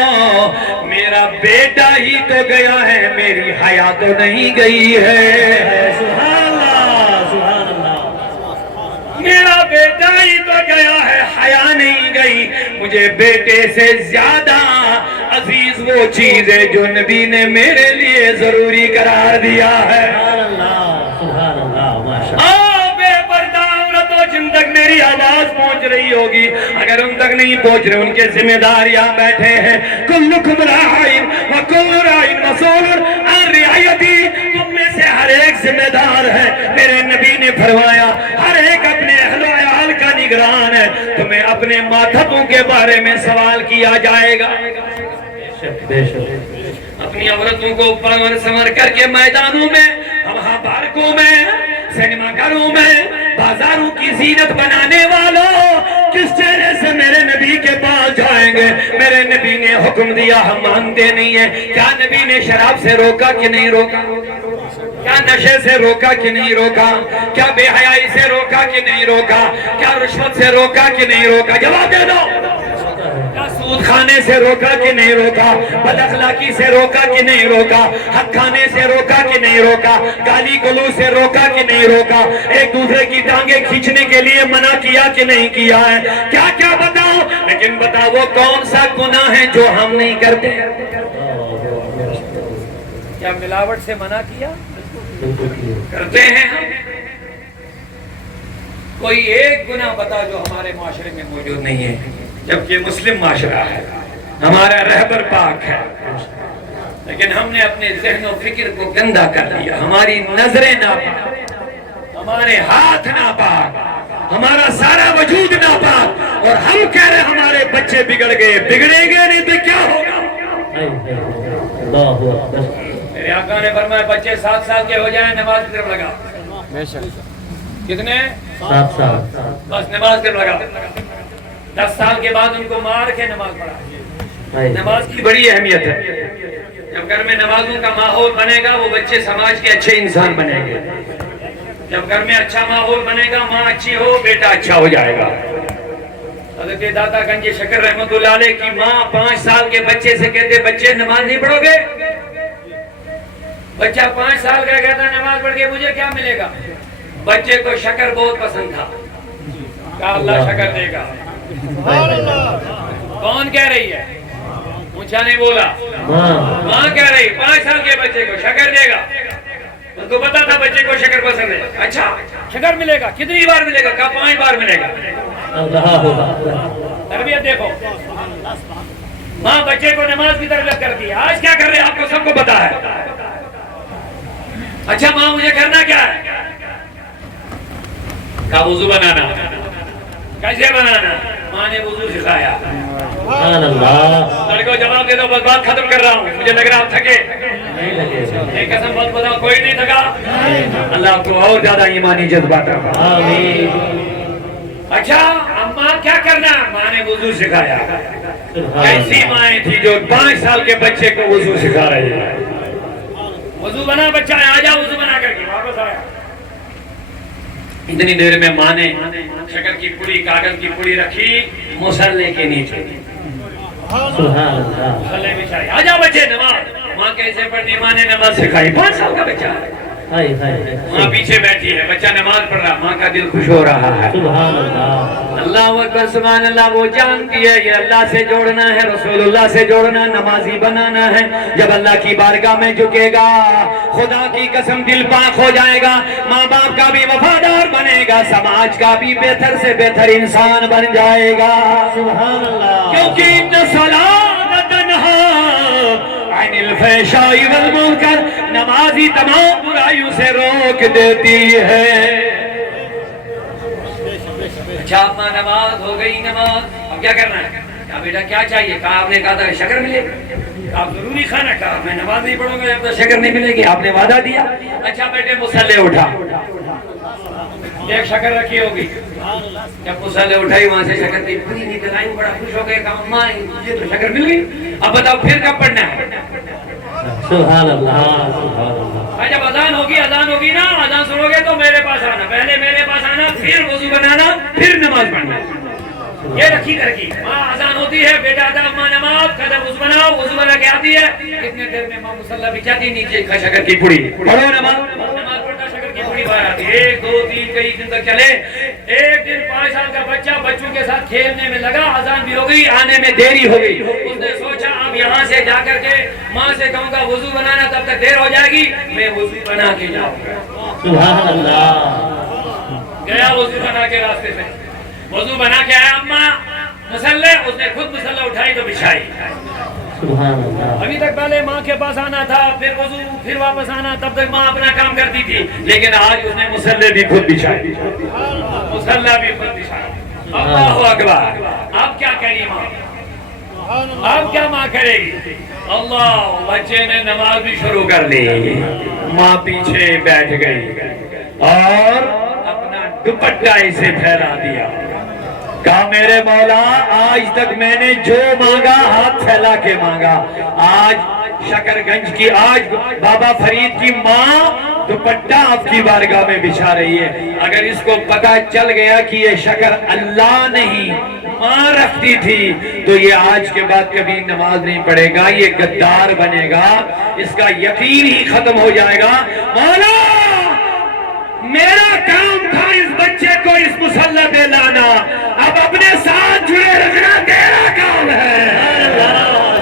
میرا بیٹا ہی تو گیا ہے، میری حیا تو نہیں گئی ہے. سبحان اللہ. سبحان اللہ. میرا بیٹا ہی تو گیا ہے، حیا نہیں گئی. مجھے بیٹے سے زیادہ عزیز وہ چیز ہے جو نبی نے میرے لیے ضروری قرار دیا ہے. سبحان اللہ. سبحان اللہ. ماشاء اللہ. بے پردہ عورتوں جن تک میری آواز پہنچ رہی ہوگی، اگر ان تک نہیں پہنچ رہے، ان کے ذمہ دار یہاں بیٹھے ہیں. کلکم راعٍ وکل راعٍ مسئول عن رعیتہ. تم میں سے ہر ایک ذمہ دار ہے. میرے نبی نے فرمایا ہر ایک اپنے اہل و عیال کا نگران ہے. تمہیں اپنے ماتھتوں کے بارے میں سوال کیا جائے گا. بے شک. اپنی عورتوں کو پرور سمر کر کے میدانوں میں، وہاں پارکوں میں، سینما گھروں میں، بازاروں کی زینت بنانے والوں، کس چہرے سے میرے نبی کے پاس جائیں گے؟ میرے نبی نے حکم دیا، ہم مانتے نہیں ہیں. کیا نبی نے شراب سے روکا کہ نہیں روکا؟ کیا نشے سے روکا کہ نہیں روکا؟ کیا بے حیائی سے روکا کہ نہیں روکا؟ کیا رشوت سے روکا کہ نہیں روکا؟ جواب دے دو. کیا سود کھانے سے روکا کہ نہیں روکا؟ بد اخلاقی سے روکا کہ نہیں روکا؟ حق کھانے سے روکا کہ نہیں روکا؟ گالی گلوچ سے روکا کہ نہیں روکا؟ ایک دوسرے کی ٹانگیں کھینچنے کے لیے منع کیا کہ نہیں کیا ہے؟ کیا کیا بتاؤ، لیکن بتاؤ وہ کون سا گناہ ہے جو ہم نہیں کرتے؟ کیا ملاوٹ سے منع کیا؟ کرتے ہیں ہم. کوئی ایک گناہ بتا جو ہمارے معاشرے میں موجود نہیں ہے، جبکہ مسلم معاشرہ ہے، ہمارا رہبر پاک ہے، لیکن ہم نے اپنے ذہن و فکر کو گندا کر دیا. ہماری نظریں ناپاک، ہمارے ہاتھ ناپاک، ہمارا سارا وجود ناپاک، اور ہم کہہ رہے ہمارے بچے بگڑ گئے. بگڑیں گے نہیں تو کیا ہوگا؟ اللہ اکبر. میرے آقا نے فرمایا بچے 7 سال کے ہو جائیں نماز کی طرف لگا. کتنے؟ 7 سال. بس نماز کی طرف لگا. 10 سال کے بعد ان کو مار کے نماز پڑھا. بھائی نماز کی بڑی اہمیت ہے. جب گھر میں نمازوں کا ماحول بنے گا وہ بچے سماج کے اچھے انسان بنیں گے. جب گھر میں اچھا ماحول بنے گا ماں اچھی ہو بیٹا اچھا ہو جائے گا. حضرت داتا گنج شکر رحمت اللہ علیہ کی ماں 5 سال کے بچے سے کہتے بچے نماز نہیں پڑھو گے؟ بچہ 5 سال کا کہتا نماز پڑھ کے مجھے کیا ملے گا؟ بچے کو شکر بہت پسند تھا. کہا اللہ شکر دے گا. کون کہہ رہی ہے؟ اونچا نہیں بولا. ماں کہہ رہی 5 سال کے بچے کو شکر دے گا. ان کو پتا تھا بچے کو شکر پسند ہے. اچھا شکر ملے گا کتنی بار ملے گا؟ کہا 5 بار ملے گا. تربیت دیکھو. ماں بچے کو نماز کی تربیت کرتی ہے. آج کیا کر رہے ہیں آپ کو سب کو پتا ہے. اچھا ماں مجھے کرنا کیا ہے؟ کہا وضو بنانا. کیسے بنانا؟ ماں نے وضو سکھایا. سبحان اللہ. لڑکوں جواب دے دو بس بات ختم کر رہا ہوں. مجھے لگ رہا آپ تھکے. ایک قسم بات بتاؤ کوئی نہیں تھکا. اللہ آپ کو اور زیادہ ایمانی جذبات رکھا. اچھا اماں کیا کرنا؟ ماں نے وضو سکھایا. ایسی مائیں تھی جو 5 سال کے بچے کو وضو سکھا رہی ہے. وضو بنا بچہ ہے آ جا وضو بنا کر کے واپس آیا. اتنی دیر میں ماں نے شکر کی پوری کاغذ کی پوری رکھی مصلے کے نیچے. مصلے بچھائی. آ جا بچے نماز. ماں کیسے پڑھنی؟ ماں نے نماز سکھائی. 5 سال کا بچہ ہے. ماں پیچھے بیٹھی ہے بچہ نماز پڑھ رہا. ماں کا دل خوش ہو رہا ہے. اللہ اکبر سبحان اللہ. وہ جانتی ہے یہ اللہ سے جوڑنا ہے رسول اللہ سے جوڑنا نمازی بنانا ہے. جب اللہ کی بارگاہ میں جھکے گا خدا کی قسم دل پاک ہو جائے گا. ماں باپ کا بھی وفادار بنے گا. سماج کا بھی بہتر سے بہتر انسان بن جائے گا. سبحان اللہ. کیونکہ عن الفحشاء والمنکر نمازی تمام برائیوں سے روک دیتی ہے. اچھا ماں نماز ہو گئی. نماز اب کیا کرنا ہے؟ کہا بیٹا کیا چاہیے؟ کہا آپ نے کہا تھا شکر ملے گا. آپ ضروری کھانا. کہا میں نماز نہیں پڑھوں گا جب تک شکر نہیں ملے گی. آپ نے وعدہ دیا. اچھا بیٹے مصلے اٹھا. ایک شکر رکھی ہوگی. جب مصلے اٹھائی وہاں سے شکر کی پوری نکل آئی. بڑا خوش ہو گئے. کہا ماں مجھے تو شکر مل گئی. اب بتاؤ پھر کب پڑھنا ہے؟ سبحان اللہ. سبحان اللہ. جب اذان ہوگی نا اذان سنو گے تو میرے پاس آنا. پہلے میرے پاس آنا پھر وضو بنانا پھر نماز پڑھنا. یہ رکھی ترکیب. ماں اذان ہوتی ہے بیٹا آتا ماں نماز. قدم وضو بناؤ. وضو بنا کے آتی ہے. کتنے دیر میں ماں مصلی بچھاتی نیچے شکر کی پوری پڑھو. نماز پڑھنا شکر کی پوری باہر آتی. 1 2 3 کئی دن تک چلے. ایک دن 5 سال کا بچہ بچوں کے ساتھ کھیلنے میں لگا. اذان بھی ہو گئی آنے میں دیری ہو گئی. اس نے سوچا اب یہاں سے جا کر کے ماں سے کہوں گا وضو بنانا تب تک دیر ہو جائے گی. میں وضو بنا کے جاؤں گا. سبحان اللہ. گیا وضو بنا کے راستے سے. وضو بنا کے آیا اماں مصلے. اس نے خود مصلہ اٹھائی تو بچھائی. سبحان اللہ. ابھی تک پہلے ماں کے پاس آنا تھا پھر وضو پھر واپس آنا. تب تک ماں اپنا کام کرتی تھی. لیکن آج اس نے مصلے بھی خود بچھائی. مصلہ بھی خود بچھائی. اللہ اکبر. اب کیا کری ماں؟ اب کیا ماں کرے گی؟ اللہ. بچے نے نماز بھی شروع کر لی. ماں پیچھے بیٹھ گئی اور اپنا دوپٹہ اسے پھیلا دیا. کہا میرے مولا آج تک میں نے جو مانگا ہاتھ پھیلا کے مانگا. آج شکر گنج کی آج بابا فرید کی ماں دوپٹہ آپ کی بارگاہ میں بچھا رہی ہے. اگر اس کو پتہ چل گیا کہ یہ شکر اللہ نہیں ماں رکھتی تھی تو یہ آج کے بعد کبھی نماز نہیں پڑھے گا. یہ غدار بنے گا. اس کا یقین ہی ختم ہو جائے گا. مولا میرا کام تھا اس بچے کو اس مصلی پہ لانا. اب اپنے ساتھ جڑے رکھنا تیرا کام ہے.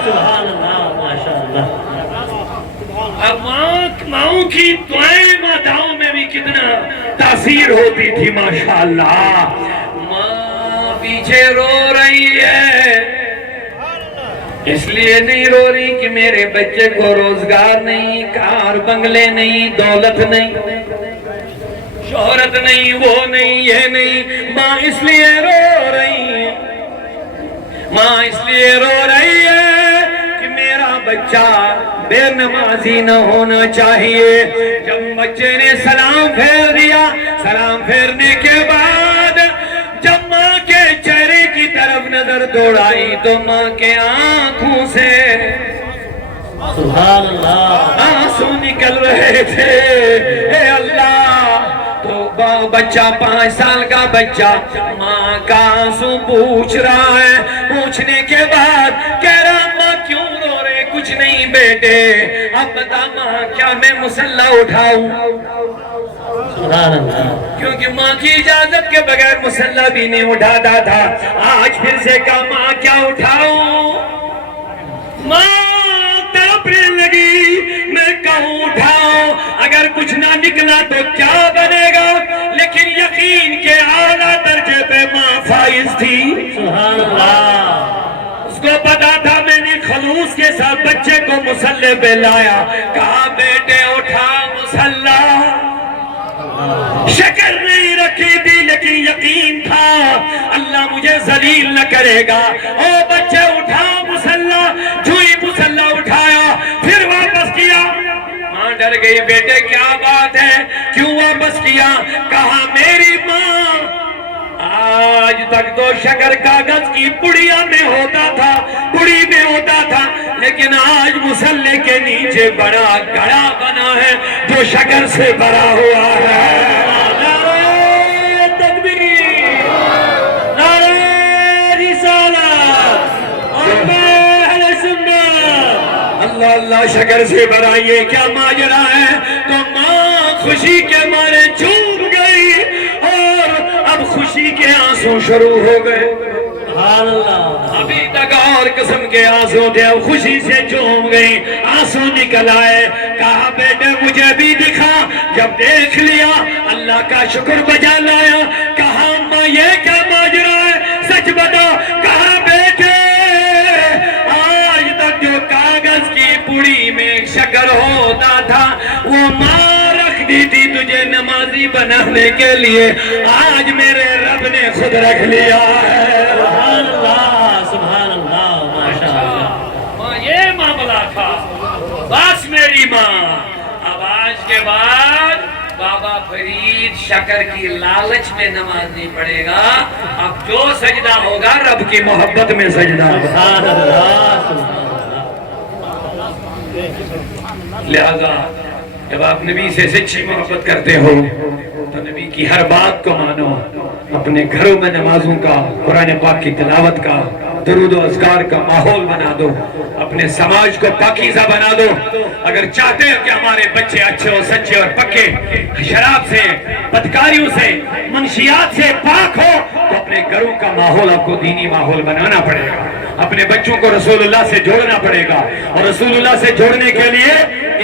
سبحان اللہ. ماشاءاللہ. اب ماؤں کی دعائیں ماتاؤں میں بھی کتنا تاثیر ہوتی تھی. ماشاءاللہ. ماں پیچھے رو رہی ہے. اس لیے نہیں رو رہی کہ میرے بچے کو روزگار نہیں کار بنگلے نہیں دولت نہیں شہرت نہیں وہ نہیں یہ نہیں. ماں اس لیے رو رہی ہے. ماں اس لیے رو رہی ہے کہ میرا بچہ بے نمازی نہ ہونا چاہیے. جب بچے نے سلام پھیر دیا سلام پھیرنے کے بعد جب ماں کے چہرے کی طرف طرف نظر دوڑائی تو ماں کے آنکھوں سے سبحان اللہ آنسو نکل رہے تھے. اے اللہ تو بچہ 5 سال کا بچہ ماں کا آنسو پوچھ رہا ہے. پوچھنے کے بعد کہہ رہا ماں کیوں رو رہے؟ کچھ نہیں بیٹے. اب بتا ماں کیا میں مصلی اٹھاؤں؟ سبحان اللہ کیونکہ ماں کی اجازت کے بغیر مصلی بھی نہیں اٹھاتا تھا. آج پھر سے کہا ماں کیا اٹھاؤں؟ ماں تڑپنے لگی. میں کہوں اٹھاؤں، اگر کچھ نہ نکلا تو کیا بنے گا؟ لیکن یقین کے اعلیٰ درجے پہ ماں فائز تھی. سبحان اللہ اس کو پتا تھا میں نے خلوص کے ساتھ بچے کو مصلی پہ لایا. کہا بیٹے اٹھا مصلی. شکر نہیں رکھی تھی لیکن یقین تھا اللہ مجھے ذلیل نہ کرے گا. او بچے اٹھا مصلی. جوئی مصلی اٹھایا پھر واپس کیا. ماں ڈر گئی. بیٹے کیا بات ہے؟ کیوں واپس کیا؟ کہا میری ماں آج تک تو شکر کاغذ کی پڑیا میں ہوتا تھا، پڑی میں ہوتا تھا، لیکن آج مصلی کے نیچے بڑا گڑا بنا ہے جو شکر سے بھرا ہوا ہے. نعرہ تکبیر، نعرہ رسالت، اور اہل سنت. اللہ اللہ شکر سے بھرا. یہ کیا ماجرا ہے؟ تو ماں خوشی کے مارے جھوم گئی اور اب خوشی کے آنسو شروع ہو گئے. سبحان اللہ ابھی تک اور قسم کے آنسو تھے، اب خوشی سے جھوم گئی، آنسو نکل آئے. کہا بیٹے مجھے بھی دکھا. جب دیکھ لیا اللہ کا شکر بجا لایا. کہا ماں یہ کیا ماجرا ہے؟ سچ بتا. کہا بیٹے آج تک جو کاغذ کی پڑی میں شکر ہوتا تھا وہ ماں رکھ دی تھی تجھے نمازی بنانے کے لیے. آج میرے رب نے خود رکھ لیا ہے. سبحان اللہ سبحان اللہ ماشاء اللہ ماں یہ معاملہ تھا. بس میری ماں. اب آج کے بعد بابا فرید شکر کی لالچ میں نماز نہیں پڑھے گا. اب جو سجدہ ہوگا رب کی محبت میں سجدہ. سبحان اللہ سبحان لہذا جب آپ نبی سے سچی محبت کرتے ہو تو نبی کی ہر بات کو مانو. اپنے گھروں میں نمازوں کا، قرآن پاک کی تلاوت کا، درود و اذکار کا ماحول بنا دو. اپنے سماج کو پاکیزہ بنا دو. اگر چاہتے ہو کہ ہمارے بچے اچھے اور سچے اور پکے، شراب سے، بدکاریوں سے، منشیات سے پاک ہو تو اپنے گھروں کا ماحول آپ کو دینی ماحول بنانا پڑے گا. اپنے بچوں کو رسول اللہ سے جوڑنا پڑے گا. اور رسول اللہ سے جوڑنے کے لیے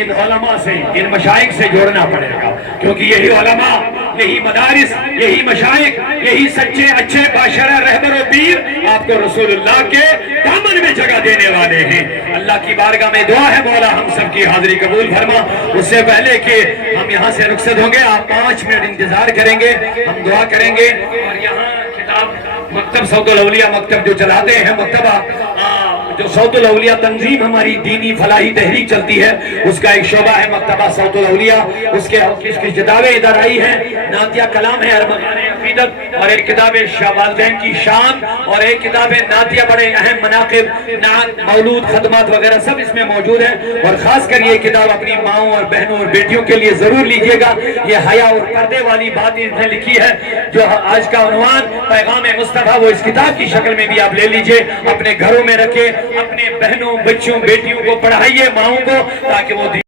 ان علماء سے، ان مشائخ سے جوڑنا پڑے گا. کیونکہ یہی علماء، یہی مدارس، یہی مشائخ، یہی سچے اچھے باشرہ رہبر و پیر آپ کو رسول اللہ کے دامن میں جگہ دینے والے ہیں. اللہ کی بارگاہ میں دعا ہے مولا ہم سب کی حاضری قبول فرما. اس سے پہلے کہ ہم یہاں سے رخصت ہوں گے آپ 5 منٹ انتظار کریں گے، ہم دعا کریں گے. اور یہاں کتاب مکتب صوت الاولیاء مکتب جو چلاتے ہیں، مکتبہ جو صوت الاولیاء تنظیم ہماری دینی فلاحی تحریک چلتی ہے، اس کا ایک شعبہ ہے مکتبہ صوت الاولیاء. اس کی کتابیں ادھر آئی ہیں. نعتیہ کلام ہے ارمغان عقیدت، اور ایک کتاب شاہ والدین کی شان، اور ایک کتاب نعتیہ بڑے اہم مناقب، نعت، مولود، خدمات وغیرہ سب اس میں موجود ہیں. اور خاص کر یہ کتاب اپنی ماؤں اور بہنوں اور بیٹیوں کے لیے ضرور لیجئے گا. یہ حیا اور پردے والی بات اس نے لکھی ہے. جو آج کا عنوان پیغام مصطفیٰ، وہ اس کتاب کی شکل میں بھی آپ لے لیجئے. اپنے گھروں میں رکھیں، اپنے بہنوں، بچوں، بیٹیوں کو پڑھائیے، ماؤں کو، تاکہ وہ